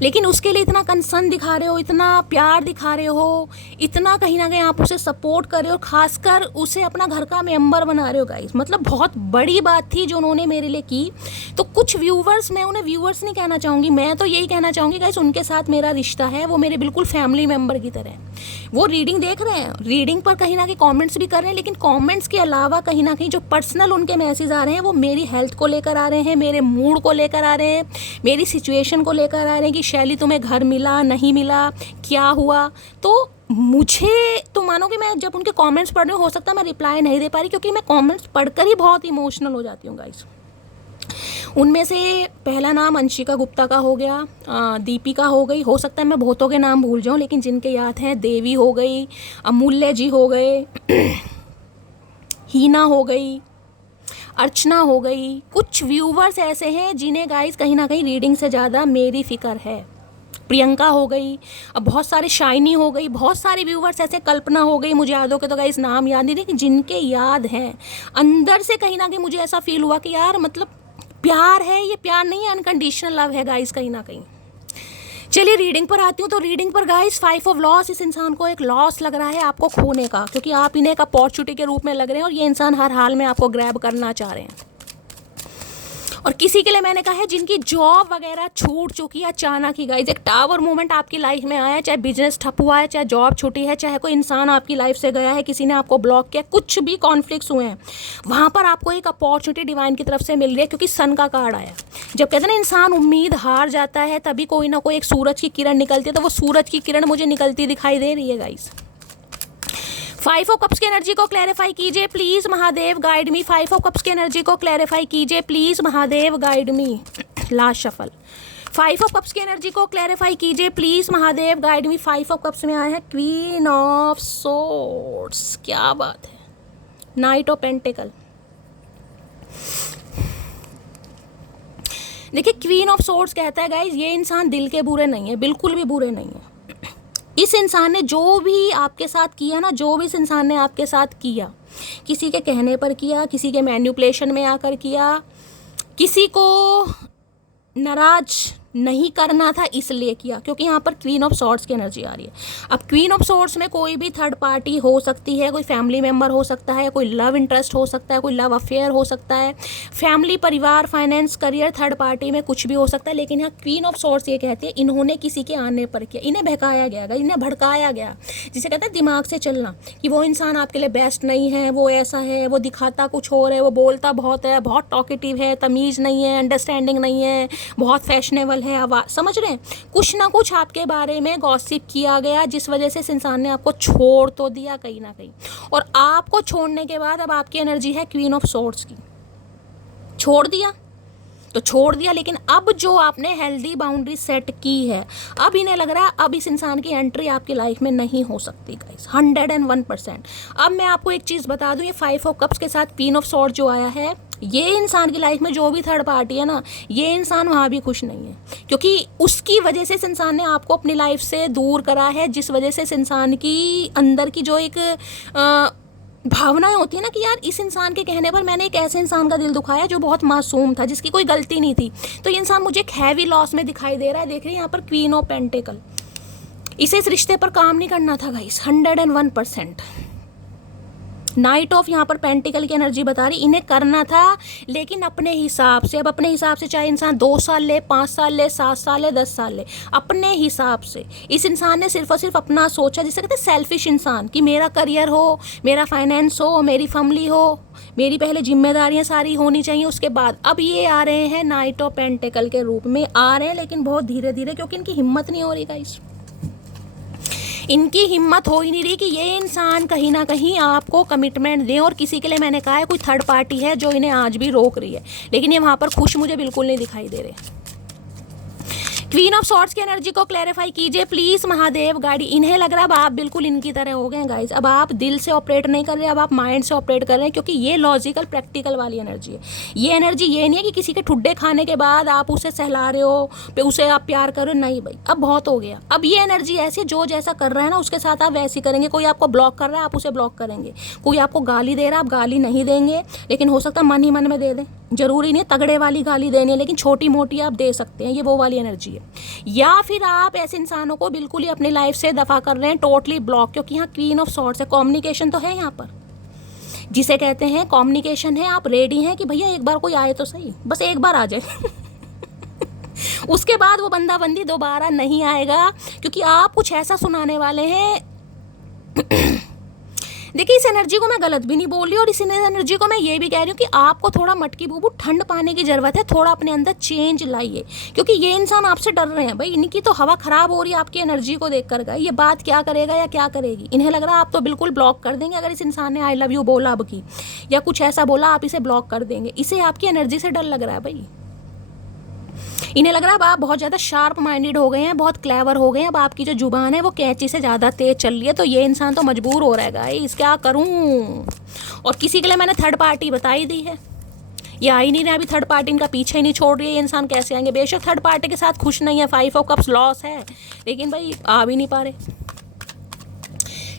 लेकिन उसके लिए इतना कंसर्न दिखा रहे हो, इतना प्यार दिखा रहे हो, इतना कहीं ना कहीं आप उसे सपोर्ट कर रहे हो, खासकर उसे अपना घर का मेंबर बना रहे हो गाइस। मतलब बहुत बड़ी बात थी जो उन्होंने मेरे लिए की। तो कुछ व्यूवर्स, मैं उन्हें व्यूवर्स नहीं कहना चाहूँगी, मैं तो यही कहना चाहूँगी गाइस, उनके साथ मेरा रिश्ता है, वो मेरे बिल्कुल फैमिली मेम्बर की तरह है। वो रीडिंग देख रहे हैं, रीडिंग पर कहीं ना कहीं कमेंट्स भी कर रहे हैं, लेकिन कमेंट्स के अलावा कहीं ना कहीं जो पर्सनल उनके मैसेज आ रहे हैं वो मेरी हेल्थ को लेकर आ रहे हैं, मेरे मूड को लेकर आ रहे हैं, मेरी सिचुएशन को लेकर आ रहे हैं कि शैली तुम्हें घर मिला नहीं मिला, क्या हुआ। तो मुझे तो मानो कि मैं जब उनके कमेंट्स पढ़ रही हूँ, हो सकता है मैं रिप्लाई नहीं दे पा रही, क्योंकि मैं कमेंट्स पढ़कर ही बहुत इमोशनल हो जाती हूँ गाइस। उनमें से पहला नाम अंशिका गुप्ता का हो गया, दीपिका हो गई, हो सकता है मैं बहुतों के नाम भूल जाऊं, लेकिन जिनके याद हैं, देवी हो गई, अमूल्य जी हो गए, हीना हो गई, अर्चना हो गई। कुछ व्यूवर्स ऐसे हैं जिन्हें गाइस कहीं ना कहीं रीडिंग से ज़्यादा मेरी फ़िक्र है। प्रियंका हो गई, अब बहुत सारे, शाइनी हो गई, बहुत सारे व्यूवर्स ऐसे, कल्पना हो गई, मुझे यादों के तो गाइस नाम याद नहीं, लेकिन जिनके याद हैं अंदर से कहीं ना कहीं मुझे ऐसा फील हुआ कि यार मतलब प्यार है, ये प्यार नहीं है, अनकंडीशनल लव है गाइस कहीं ना कहीं। चलिए रीडिंग पर आती हूँ। तो रीडिंग पर गाइस 5 ऑफ लॉस, इस इंसान को एक लॉस लग रहा है आपको खोने का, क्योंकि आप इन्हें एक अपॉर्चुनिटी के रूप में लग रहे हैं और ये इंसान हर हाल में आपको ग्रैब करना चाह रहे हैं। और किसी के लिए मैंने कहा है जिनकी जॉब वगैरह छूट चुकी है अचानक ही गाइस, एक टावर मोमेंट आपकी लाइफ में आया है, चाहे बिजनेस ठप हुआ है, चाहे जॉब छूटी है, चाहे कोई इंसान आपकी लाइफ से गया है, किसी ने आपको ब्लॉक किया, कुछ भी कॉन्फ्लिक्ट्स हुए हैं, वहाँ पर आपको एक अपॉर्चुनिटी डिवाइन की तरफ से मिल रही है, क्योंकि सन का कार्ड आया। जब कहते हैं ना इंसान उम्मीद हार जाता है, तभी कोई ना कोई एक सूरज की किरण निकलती है, तो वो सूरज की किरण मुझे निकलती दिखाई दे रही है गाइस। 5 ऑफ कप्स की एनर्जी को क्लैरिफाई कीजिए please Mahadev, guide me. 5 of cups की एनर्जी को क्लैरिफाई कीजिए please Mahadev, guide me. Last shuffle. 5 of cups की एनर्जी को क्लैरिफाई कीजिए please Mahadev, guide me. 5 of cups में आया है क्वीन ऑफ सोर्ड्स, क्या बात है, नाइट ऑफ पेंटिकल। देखिए क्वीन ऑफ सोर्ड्स कहता है गाइज, ये इंसान दिल के बुरे नहीं है, बिल्कुल भी बुरे नहीं है। इस इंसान ने जो भी आपके साथ किया ना, जो भी इस इंसान ने आपके साथ किया, किसी के कहने पर किया, किसी के मैनिपुलेशन में आकर किया, किसी को नाराज नहीं करना था इसलिए किया, क्योंकि यहाँ पर क्वीन ऑफ सॉर्ड्स की एनर्जी आ रही है। अब क्वीन ऑफ सॉर्ड्स में कोई भी थर्ड पार्टी हो सकती है, कोई फैमिली मेम्बर हो सकता है, कोई लव इंटरेस्ट हो सकता है, कोई लव अफेयर हो सकता है, फैमिली, परिवार, फाइनेंस, करियर, थर्ड पार्टी में कुछ भी हो सकता है। लेकिन यहाँ क्वीन ऑफ सॉर्ड्स ये कहती है इन्होंने किसी के आने पर किया, इन्हें बहकाया गया, इन्हें भड़काया गया, जिसे कहते हैं दिमाग से चलना, कि वो इंसान आपके लिए बेस्ट नहीं है, वो ऐसा है, वो दिखाता कुछ और है, वो बोलता बहुत है, बहुत टॉकेटिव है, तमीज़ नहीं है, अंडरस्टैंडिंग नहीं है, बहुत फैशनेबल है, आवाज़, समझ रहे हैं, कुछ ना कुछ आपके बारे में गॉसिप किया गया, जिस वजह से इस इंसान ने आपको छोड़ तो दिया कहीं ना कहीं। और आपको छोड़ने के बाद अब आपकी एनर्जी है क्वीन ऑफ सोर्ड्स की। छोड़ दिया तो छोड़ दिया, लेकिन अब जो आपने हेल्दी बाउंड्री सेट की है, अब इन्हें लग रहा है अब इस इंसान की एंट्री आपकी लाइफ में नहीं हो सकती गाइस, 101%। अब मैं आपको एक चीज़ बता दूं, ये 5 ऑफ कप्स के साथ क्वीन ऑफ सॉर्ड जो आया है, ये इंसान की लाइफ में जो भी थर्ड पार्टी है ना, ये इंसान वहाँ भी खुश नहीं है, क्योंकि उसकी वजह से इस इंसान ने आपको अपनी लाइफ से दूर करा है, जिस वजह से इस इंसान की अंदर की जो एक भावनाएं होती है ना, कि यार इस इंसान के कहने पर मैंने एक ऐसे इंसान का दिल दुखाया जो बहुत मासूम था, जिसकी कोई गलती नहीं थी, तो ये इंसान मुझे एक हैवी लॉस में दिखाई दे रहा है। देख रहे हैं यहाँ पर क्वीन ऑफ पेंटिकल, इसे इस रिश्ते पर काम नहीं करना था गाइस, 101%। नाइट ऑफ यहाँ पर पेंटिकल की एनर्जी बता रही, इन्हें करना था लेकिन अपने हिसाब से। अब अपने हिसाब से चाहे इंसान 2 साल ले, 5 साल ले, 7 साल ले, 10 साल ले, अपने हिसाब से इस इंसान ने सिर्फ और सिर्फ अपना सोचा, जिसे कहते हैं सेल्फिश इंसान, कि मेरा करियर हो, मेरा फाइनेंस हो, मेरी फैमिली हो, मेरी पहले जिम्मेदारियां सारी होनी चाहिए, उसके बाद। अब ये आ रहे हैं नाइट ऑफ पेंटिकल के रूप में आ रहे हैं, लेकिन बहुत धीरे धीरे, क्योंकि इनकी हिम्मत नहीं हो रही गाइस, इनकी हिम्मत हो ही नहीं रही कि ये इंसान कहीं ना कहीं आपको कमिटमेंट दें। और किसी के लिए मैंने कहा है कोई थर्ड पार्टी है जो इन्हें आज भी रोक रही है, लेकिन ये वहाँ पर खुश मुझे बिल्कुल नहीं दिखाई दे रहे। क्वीन ऑफ सॉर्ड्स की एनर्जी को क्लैरिफाई कीजिए प्लीज महादेव, गाड़ी। इन्हें लग रहा है अब आप बिल्कुल इनकी तरह हो गए गाइस, अब आप दिल से ऑपरेट नहीं कर रहे, अब आप माइंड से ऑपरेट कर रहे हैं, क्योंकि ये लॉजिकल प्रैक्टिकल वाली एनर्जी है। ये एनर्जी ये नहीं है कि किसी के ठुड्डे खाने के बाद आप उसे सहला रहे हो, उसे आप प्यार कर रहे हो, नहीं भाई, अब बहुत हो गया। अब ये एनर्जी ऐसी है, जो जैसा कर रहा है ना उसके साथ आप वैसे करेंगे। कोई आपको ब्लॉक कर रहा है, आप उसे ब्लॉक करेंगे। कोई आपको गाली दे रहा है, आप गाली नहीं देंगे, लेकिन हो सकता है मन ही मन में दे दें, जरूरी नहीं तगड़े वाली गाली देनी है, लेकिन छोटी मोटी आप दे सकते हैं, ये वो वाली एनर्जी है। या फिर आप ऐसे इंसानों को बिल्कुल ही अपनी लाइफ से दफा कर रहे हैं, टोटली ब्लॉक, क्योंकि यहाँ क्वीन ऑफ सॉर्ड्स है, कम्युनिकेशन तो है यहाँ पर, जिसे कहते हैं कम्युनिकेशन है। आप रेडी हैं कि भैया एक बार कोई आए तो सही, बस एक बार आ जाए उसके बाद वो बंदा बंदी दोबारा नहीं आएगा, क्योंकि आप कुछ ऐसा सुनाने वाले हैं देखिए, इस एनर्जी को मैं गलत भी नहीं बोल रही, और इस एनर्जी को मैं ये भी कह रही हूँ कि आपको थोड़ा मटकी बूबू ठंड पाने की ज़रूरत है, थोड़ा अपने अंदर चेंज लाइए, क्योंकि ये इंसान आपसे डर रहे हैं भाई, इनकी तो हवा ख़राब हो रही है आपकी एनर्जी को देख कर। ये बात क्या करेगा या क्या करेगी, इन्हें लग रहा है आप तो बिल्कुल ब्लॉक कर देंगे। अगर इस इंसान ने आई लव यू बोला अब की, या कुछ ऐसा बोला, आप इसे ब्लॉक कर देंगे। इसे आपकी एनर्जी से डर लग रहा है भाई, इन्हें लग रहा है अब आप बहुत ज़्यादा शार्प माइंडेड हो गए हैं, बहुत क्लेवर हो गए हैं, अब आपकी जो जुबान है वो कैंची से ज़्यादा तेज चल रही है। तो ये इंसान तो मजबूर हो रहा है गाइस, क्या करूं। और किसी के लिए मैंने थर्ड पार्टी बता ही दी है, ये आ ही नहीं रहा अभी, थर्ड पार्टी इनका पीछे ही नहीं छोड़ रही है, ये इंसान कैसे आएंगे। बेशक थर्ड पार्टी के साथ खुश नहीं है, 5 ऑफ कप्स लॉस है, लेकिन भाई आ भी नहीं पा रहे।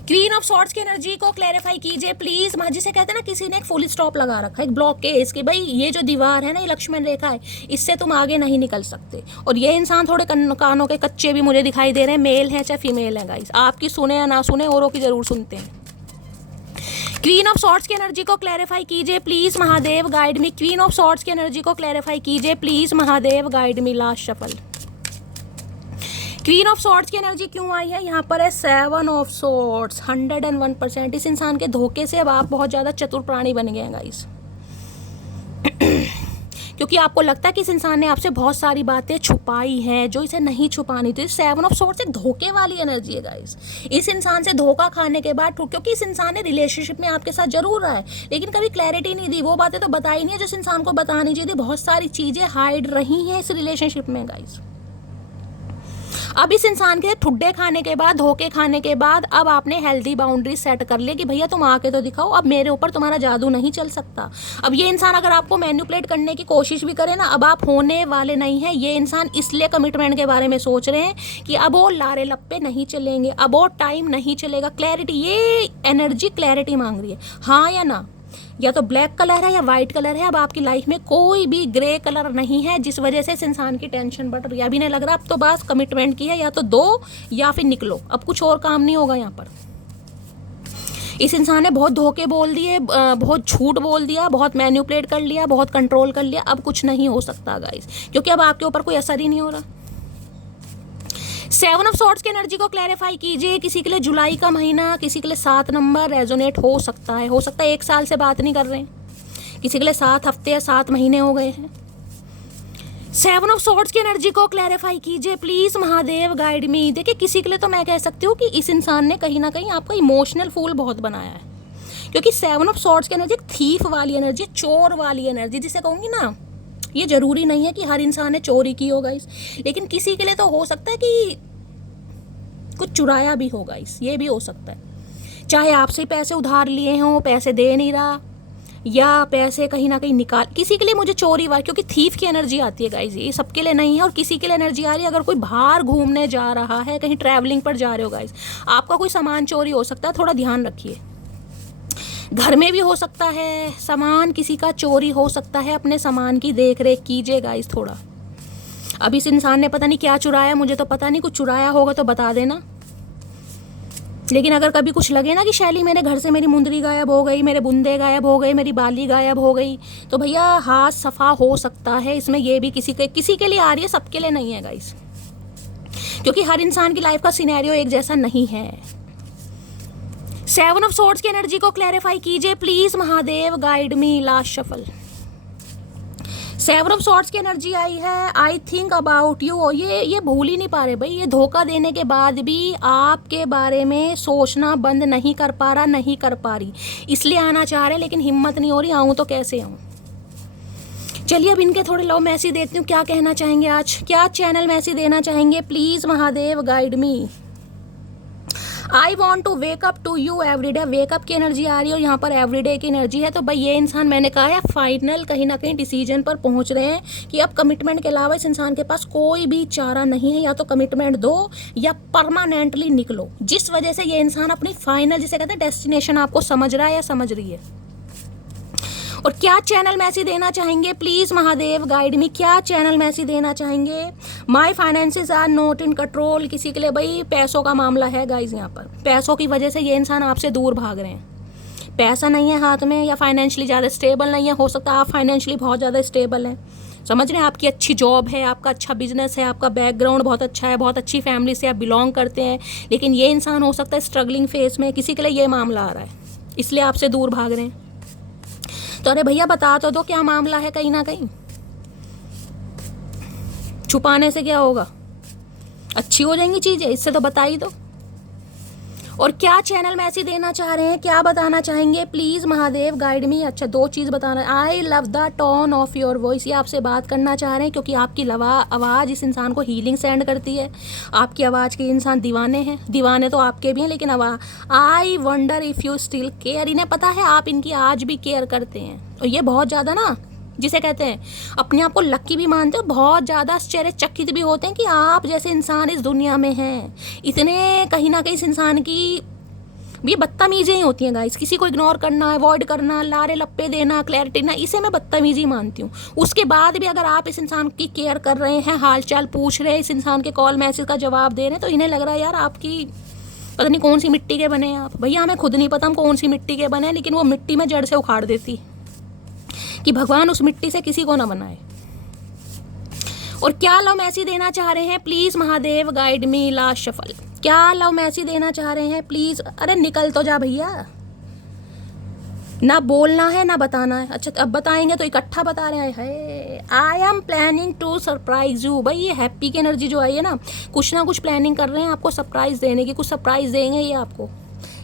क्वीन ऑफ सॉर्ड्स की एनर्जी को क्लैरिफाई कीजिए प्लीज। जिसे कहते हैं ना, किसी ने एक फुल स्टॉप लगा रखा है, एक ब्लॉक के इसकी, भाई ये जो दीवार है ना, ये लक्ष्मण रेखा है, इससे तुम आगे नहीं निकल सकते। और ये इंसान थोड़े कानों के कच्चे भी मुझे दिखाई दे रहे हैं, मेल है चाहे फीमेल है गाइस, आपकी सुने या ना सुने, औरों की जरूर सुनते हैं। क्वीन ऑफ सॉर्ड्स की एनर्जी को क्लैरिफाई कीजिए please, Mahadev guide me. Queen of swords की एनर्जी को क्लैरिफाई कीजिए please, Mahadev guide me. Last shuffle, queen of swords की एनर्जी क्यों आई है यहाँ पर है 7 ऑफ सॉर्ड्स, 101%। इस इंसान के धोखे से अब आप बहुत ज़्यादा चतुर प्राणी बन गए हैं गाइस क्योंकि आपको लगता है कि इस इंसान ने आपसे बहुत सारी बातें छुपाई हैं जो इसे नहीं छुपानी थी। 7 ऑफ सॉर्ड्स एक धोखे वाली एनर्जी है गाइस। इस इंसान से धोखा खाने के बाद, क्योंकि इस इंसान ने रिलेशनशिप में आपके साथ जरूर रहा है, लेकिन कभी क्लैरिटी नहीं दी, वो बातें तो बताई नहीं है जो इस इंसान को बतानी चाहिए थी। बहुत सारी चीज़ें हाइड रही हैं इस रिलेशनशिप में गाइस। अब इस इंसान के ठुड्डे खाने के बाद, धोखे खाने के बाद, अब आपने हेल्दी बाउंड्री सेट कर लिया कि भैया तुम आके तो दिखाओ, अब मेरे ऊपर तुम्हारा जादू नहीं चल सकता। अब ये इंसान अगर आपको मैनिपुलेट करने की कोशिश भी करे ना, अब आप होने वाले नहीं हैं। ये इंसान इसलिए कमिटमेंट के बारे में सोच रहे हैं कि अब वो लारे लप्पे नहीं चलेंगे, अब वो टाइम नहीं चलेगा। क्लैरिटी, ये एनर्जी क्लैरिटी मांग रही है, हाँ या ना, या तो ब्लैक कलर है या वाइट कलर है। अब आपकी लाइफ में कोई भी ग्रे कलर नहीं है, जिस वजह से इस इंसान की टेंशन बढ़ रही है। अभी नहीं लग रहा अब तो बस कमिटमेंट की है, या तो दो या फिर निकलो, अब कुछ और काम नहीं होगा यहाँ पर। इस इंसान ने बहुत धोखे बोल दिए, बहुत झूठ बोल दिया, बहुत मैनिपुलेट कर लिया, बहुत कंट्रोल कर लिया। अब कुछ नहीं हो सकता गाइस, क्योंकि अब आपके ऊपर कोई असर ही नहीं हो रहा। 7 ऑफ सॉर्ड्स की एनर्जी को क्लैरिफाई कीजिए। किसी के लिए जुलाई का महीना, किसी के लिए 7 नंबर रेजोनेट हो सकता है। 1 साल से बात नहीं कर रहे हैं, किसी के लिए 7 हफ्ते या 7 महीने हो गए हैं। 7 ऑफ सॉर्ड्स की एनर्जी को क्लैरिफाई कीजिए प्लीज, महादेव गाइड मी। देखिए, किसी के लिए तो मैं कह सकती हूँ कि इस इंसान ने कहीं ना कहीं आपका इमोशनल फूल बहुत बनाया है, क्योंकि 7 ऑफ सॉर्ड्स की एनर्जी थीफ वाली एनर्जी, चोर वाली एनर्जी जिसे कहूँगी ना। ये जरूरी नहीं है कि हर इंसान ने चोरी की होगा इस, लेकिन किसी के लिए तो हो सकता है कि कुछ चुराया भी होगा इस, ये भी हो सकता है। चाहे आपसे पैसे उधार लिए हों, पैसे दे नहीं रहा, या पैसे कहीं ना कहीं निकाल, किसी के लिए मुझे चोरी वाली, क्योंकि थीफ की एनर्जी आती है गाइस, ये सबके लिए नहीं है। और किसी के लिए एनर्जी आ रही है, अगर कोई बाहर घूमने जा रहा है, कहीं ट्रैवलिंग पर जा रहे हो गाइस, आपका कोई सामान चोरी हो सकता है, थोड़ा ध्यान रखिए। घर में भी हो सकता है, सामान किसी का चोरी हो सकता है, अपने सामान की देख रेख कीजिए गाइस थोड़ा। अब इस इंसान ने पता नहीं क्या चुराया, मुझे तो पता नहीं, कुछ चुराया होगा तो बता देना। लेकिन अगर कभी कुछ लगे ना कि शैली मेरे घर से मेरी मुंदरी गायब हो गई, मेरे बुंदे गायब हो गए, मेरी बाली गायब हो गई, तो भैया हाथ सफा हो सकता है इसमें। ये भी किसी के लिए आ रही है, सबके लिए नहीं है गाइस, क्योंकि हर इंसान की लाइफ का सिनेरियो एक जैसा नहीं है। 7 ऑफ सॉर्ड्स की एनर्जी को क्लैरिफाई कीजिए please, Mahadev guide me. Last shuffle, 7 of swords की एनर्जी आई है आई थिंक अबाउट यू। ये भूल ही नहीं पा रहे भाई, ये धोखा देने के बाद भी आपके बारे में सोचना बंद नहीं कर पा रहा, नहीं कर पा रही, इसलिए आना चाह रहे, लेकिन हिम्मत नहीं हो रही, आऊँ तो कैसे आऊँ। चलिए अब इनके थोड़े लव मैसेज देखती हूँ, क्या कहना चाहेंगे आज, क्या चैनल मैसेज देना चाहेंगे please, Mahadev guide me. I want to wake up to you everyday. Wake up की एनर्जी आ रही है और यहाँ पर एवरीडे की एनर्जी है। तो भाई ये इंसान, मैंने कहा है, फाइनल कहीं ना कहीं डिसीजन पर पहुँच रहे हैं कि अब कमिटमेंट के अलावा इस इंसान के पास कोई भी चारा नहीं है। या तो कमिटमेंट दो या परमानेंटली निकलो, जिस वजह से ये इंसान अपनी फाइनल, जिसे कहते हैं डेस्टिनेशन, आपको समझ रहा है या समझ रही है। और क्या चैनल मैसेज देना चाहेंगे प्लीज महादेव गाइड मी, क्या चैनल मैसेज देना चाहेंगे? My finances are not in control, किसी के लिए भाई पैसों का मामला है गाइज, यहाँ पर पैसों की वजह से ये इंसान आपसे दूर भाग रहे हैं। पैसा नहीं है हाथ में या फाइनेंशियली ज़्यादा स्टेबल नहीं है, हो सकता है आप फाइनेंशियली बहुत ज़्यादा स्टेबल हैं, समझ रहे हैं, आपकी अच्छी जॉब है, आपका अच्छा बिजनेस है, आपका बैकग्राउंड बहुत अच्छा है, बहुत अच्छी फैमिली से आप बिलोंग करते हैं, लेकिन ये इंसान हो सकता है स्ट्रगलिंग फेस में, किसी के लिए ये मामला आ रहा है, इसलिए आपसे दूर भाग रहे हैं। तो अरे भैया बता तो दो क्या मामला है, कहीं ना कहीं छुपाने से क्या होगा, अच्छी हो जाएंगी चीज़ें, इससे तो बता ही दो। और क्या चैनल मैसेज देना चाह रहे हैं, क्या बताना चाहेंगे प्लीज़ महादेव गाइड मी? अच्छा 2 चीज़ बताना, I love the tone of your voice, ये आपसे बात करना चाह रहे हैं क्योंकि आपकी आवाज़ इस इंसान को हीलिंग सेंड करती है, आपकी आवाज़ के इंसान दीवाने हैं, दीवाने तो आपके भी हैं, लेकिन I wonder if you still care, इन्हें पता है आप इनकी आज भी केयर करते हैं, और ये बहुत ज़्यादा ना, जिसे कहते हैं अपने आप को लक्की भी मानते हो, बहुत ज़्यादा आश्चर्यचकित भी होते हैं कि आप जैसे इंसान इस दुनिया में हैं। इतने कहीं ना कहीं इस इंसान की भी बदतमीज़ी ही होती हैं गाइस, किसी को इग्नोर करना, अवॉइड करना, लारे लप्पे देना, क्लैरिटी ना, इसे मैं बदतमीज़ी मानती हूँ। उसके बाद भी अगर आप इस इंसान की केयर कर रहे हैं, हाल चाल पूछ रहे हैं, इस इंसान के कॉल मैसेज का जवाब दे रहे हैं, तो इन्हें लग रहा है यार आपकी पता नहीं कौन सी मिट्टी के बने हैं आप। भैया हमें खुद नहीं पता हम कौन सी मिट्टी के बने हैं, लेकिन वो मिट्टी में जड़ से उखाड़ देती कि भगवान उस मिट्टी से किसी को ना बनाए। और क्या लव मैसेज देना चाह रहे हैं please Mahadev guide me? Last shuffle, क्या लव मैसेज देना चाह रहे हैं प्लीज़? अरे निकल तो जा भैया, ना बोलना है ना बताना है। अच्छा अब बताएंगे तो इकट्ठा बता रहे हैं, I am planning to surprise you. भाई ये हैप्पी की एनर्जी जो आई है ना, कुछ ना कुछ प्लानिंग कर रहे हैं आपको सरप्राइज देने की, कुछ सरप्राइज देंगे ये आपको।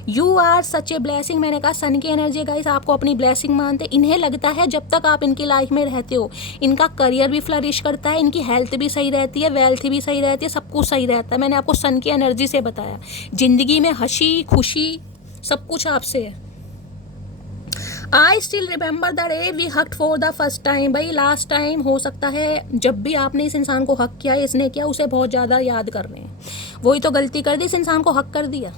You are such a blessing, मैंने कहा सन की एनर्जी गाइस आपको अपनी ब्लेसिंग मानते। इन्हें लगता है जब तक आप इनकी लाइफ में रहते हो इनका करियर भी फ्लरिश करता है, इनकी हेल्थ भी सही रहती है, वेल्थ भी सही रहती है, सब कुछ सही रहता है। मैंने आपको सन की एनर्जी से बताया, ज़िंदगी में हंसी खुशी सब कुछ आपसे है। I still remember the day we hugged for the first time. भाई लास्ट टाइम हो सकता है जब भी आपने इस इंसान को हक किया, इसने किया, उसे बहुत ज़्यादा याद कर रहे हैं, वही तो गलती कर दी, इस इंसान को हक कर दिया।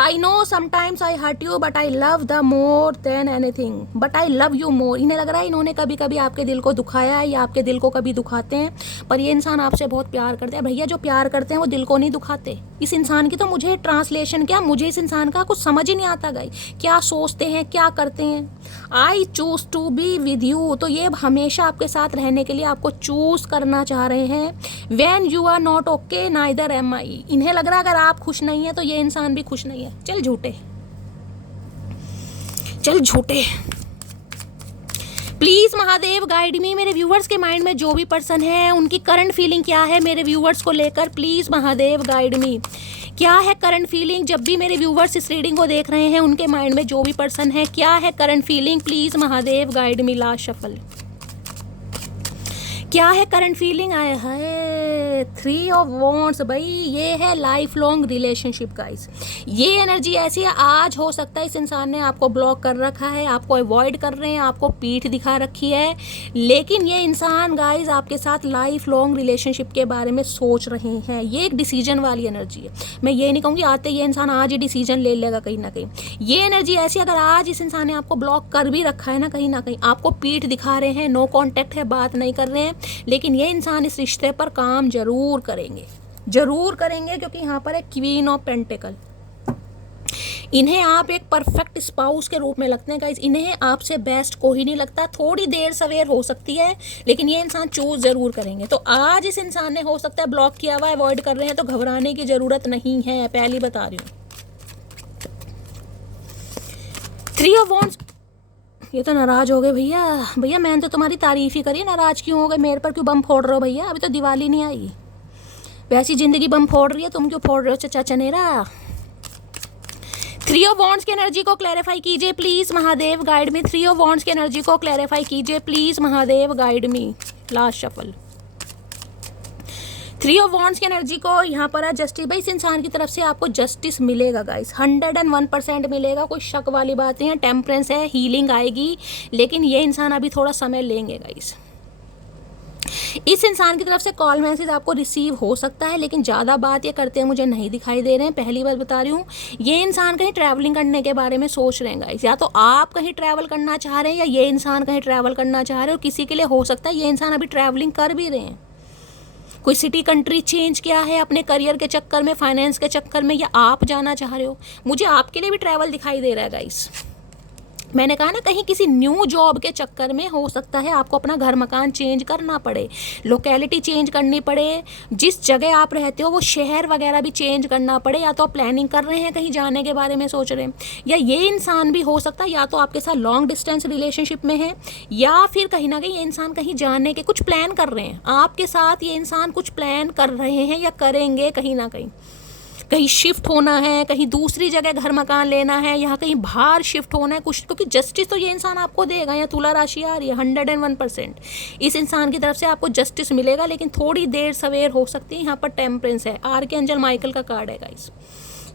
I know sometimes I hurt you but I love the more than anything but I love you more। इन्हें लग रहा है इन्होंने कभी कभी आपके दिल को दुखाया है या आपके दिल को कभी दुखाते हैं, पर ये इंसान आपसे बहुत प्यार करते हैं। भैया जो प्यार करते हैं वो दिल को नहीं दुखाते। इस इंसान की तो मुझे ट्रांसलेशन क्या, मुझे इस इंसान का कुछ समझ ही नहीं आता गई, क्या सोचते हैं क्या करते हैं। I choose to be with you, तो ये हमेशा आपके साथ रहने के लिए आपको चूज करना चाह रहे हैं। When you are not okay neither am I. इन्हें लग रहा है अगर आप खुश नहीं है तो ये इंसान भी खुश नहीं है। चल झूठे, चल झूठे। प्लीज़ महादेव गाइड मी, मेरे व्यूवर्स के माइंड में जो भी पर्सन है उनकी करंट फीलिंग क्या है मेरे व्यूवर्स को लेकर, प्लीज़ महादेव गाइड मी। क्या है करंट फीलिंग जब भी मेरे व्यूवर्स इस रीडिंग को देख रहे हैं, उनके माइंड में जो भी पर्सन है क्या है current feeling, please Mahadev guide me. Last shuffle, क्या है करंट फीलिंग? आया है 3 ऑफ वॉन्ड्स। भाई ये है लाइफ लॉन्ग रिलेशनशिप गाइस। ये एनर्जी ऐसी है, आज हो सकता है इस इंसान ने आपको ब्लॉक कर रखा है, आपको अवॉइड कर रहे हैं, आपको पीठ दिखा रखी है, लेकिन ये इंसान गाइस आपके साथ लाइफ लॉन्ग रिलेशनशिप के बारे में सोच रहे हैं। ये एक डिसीजन वाली एनर्जी है। मैं ये नहीं कहूँगी आते ये इंसान आज ही डिसीजन ले लेगा कहीं ना कहीं। ये एनर्जी ऐसी, अगर आज इस इंसान ने आपको ब्लॉक कर भी रखा है ना, कहीं ना कहीं आपको पीठ दिखा रहे हैं, नो कॉन्टैक्ट है, बात नहीं कर रहे हैं, लेकिन ये इंसान इस रिश्ते पर काम जरूर करेंगे, जरूर करेंगे, क्योंकि यहाँ पर है क्वीन ऑफ पेंटिकल। इन्हें आप एक परफेक्ट स्पाउस के रूप में लगते हैं गाइस। इन्हें आपसे बेस्ट कोई नहीं लगता। थोड़ी देर सवेर हो सकती है, लेकिन ये इंसान चूज जरूर करेंगे। तो आज इस इंसान ने हो सकता है ब्लॉक किया हुआ, अवॉइड कर रहे हैं, तो घबराने की जरूरत नहीं है, पहली बता रही हूँ। 3 ऑफ वॉन्ड्स, ये तो नाराज हो गए भैया। भैया मैंने तो तुम्हारी तारीफ ही करी, नाराज क्यों हो गए? मेरे पर क्यों बम फोड़ रहे हो भैया? अभी तो दिवाली नहीं आई, वैसी जिंदगी बम फोड़ रही है, तुम क्यों फोड़ रहे हो चचा चनेरा? 3 ऑफ वॉन्ड्स की एनर्जी को क्लैरिफाई कीजिए please Mahadev guide me. 3 of wands की एनर्जी को क्लैरिफाई कीजिए please Mahadev guide me. Last shuffle, 3 of wands की एनर्जी को यहाँ पर है जस्टिस। भाई इस इंसान की तरफ से आपको जस्टिस मिलेगा गाइस, 101% मिलेगा, कोई शक वाली बात नहीं है। टेम्परेंस है, हीलिंग आएगी, लेकिन ये इंसान अभी थोड़ा समय लेंगे गाइस। इस इंसान की तरफ से कॉल मैसेज आपको रिसीव हो सकता है, लेकिन ज़्यादा बात ये करते हैं मुझे नहीं दिखाई दे रहे हैं। पहली बात बता रही हूँ, ये इंसान कहीं ट्रैवलिंग करने के बारे में सोच रहे हैं गाइस। या तो आप कहीं ट्रैवल करना चाह रहे हैं या ये इंसान कहीं ट्रैवल करना चाह रहे हो। किसी के लिए हो सकता है ये इंसान अभी ट्रैवलिंग कर भी रहे हैं, कोई सिटी कंट्री चेंज किया है अपने करियर के चक्कर में, फाइनेंस के चक्कर में, या आप जाना चाह रहे हो। मुझे आपके लिए भी ट्रैवल दिखाई दे रहा है गाइस। मैंने कहा ना, कहीं किसी न्यू जॉब के चक्कर में हो सकता है आपको अपना घर मकान चेंज करना पड़े, लोकेलिटी चेंज करनी पड़े, जिस जगह आप रहते हो वो शहर वगैरह भी चेंज करना पड़े। या तो आप प्लानिंग कर रहे हैं, कहीं जाने के बारे में सोच रहे हैं, या ये इंसान भी हो सकता है या तो आपके साथ लॉन्ग डिस्टेंस रिलेशनशिप में है, या फिर कहीं ना कहीं ये इंसान कहीं जाने के कुछ प्लान कर रहे हैं आपके साथ। ये इंसान कुछ प्लान कर रहे हैं या करेंगे, कहीं ना कहीं शिफ्ट होना है, कहीं दूसरी जगह घर मकान लेना है, यहाँ कहीं बाहर शिफ्ट होना है कुछ, क्योंकि जस्टिस तो ये इंसान आपको देगा। यहाँ तुला राशि आ रही है 101%। इस इंसान की तरफ से आपको जस्टिस मिलेगा, लेकिन थोड़ी देर सवेर हो सकती है। यहाँ पर टेम्परेंस है, आर्कएंजल माइकल का कार्ड है गाइस।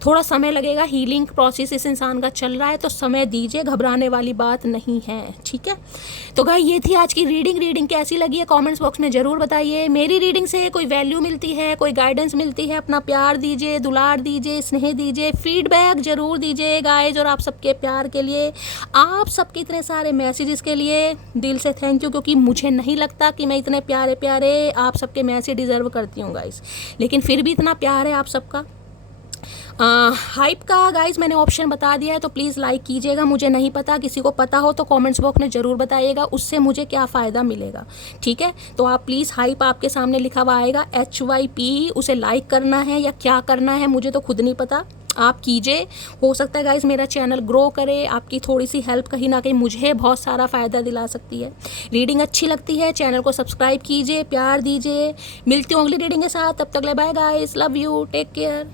थोड़ा समय लगेगा, हीलिंग प्रोसेस इस इंसान का चल रहा है, तो समय दीजिए, घबराने वाली बात नहीं है, ठीक है। तो गाइस ये थी आज की रीडिंग कैसी लगी है कमेंट्स बॉक्स में ज़रूर बताइए। मेरी रीडिंग से कोई वैल्यू मिलती है, कोई गाइडेंस मिलती है, अपना प्यार दीजिए, दुलार दीजिए, स्नेह दीजिए, फीडबैक ज़रूर दीजिए गाइस। और आप सबके प्यार के लिए, आप सबके इतने सारे मैसेजेस के लिए दिल से थैंक यू, क्योंकि मुझे नहीं लगता कि मैं इतने प्यारे प्यारे आप सबके मैसेज डिज़र्व करती हूँ गाइस, लेकिन फिर भी इतना प्यार है आप सबका। हाइप का गाइज मैंने ऑप्शन बता दिया है, तो प्लीज़ लाइक कीजिएगा। मुझे नहीं पता, किसी को पता हो तो कमेंट्स बॉक्स में ज़रूर बताइएगा, उससे मुझे क्या फ़ायदा मिलेगा, ठीक है। तो आप प्लीज़, हाइप आपके सामने लिखा हुआ आएगा HYP, उसे लाइक करना है या क्या करना है मुझे तो खुद नहीं पता, आप कीजिए। हो सकता है गाइज मेरा चैनल ग्रो करे, आपकी थोड़ी सी हेल्प कहीं ना कहीं मुझे बहुत सारा फ़ायदा दिला सकती है। रीडिंग अच्छी लगती है, चैनल को सब्सक्राइब कीजिए, प्यार दीजिए। मिलती हूँ अगली रीडिंग के साथ, तब तक ले bye guys, love you, take care.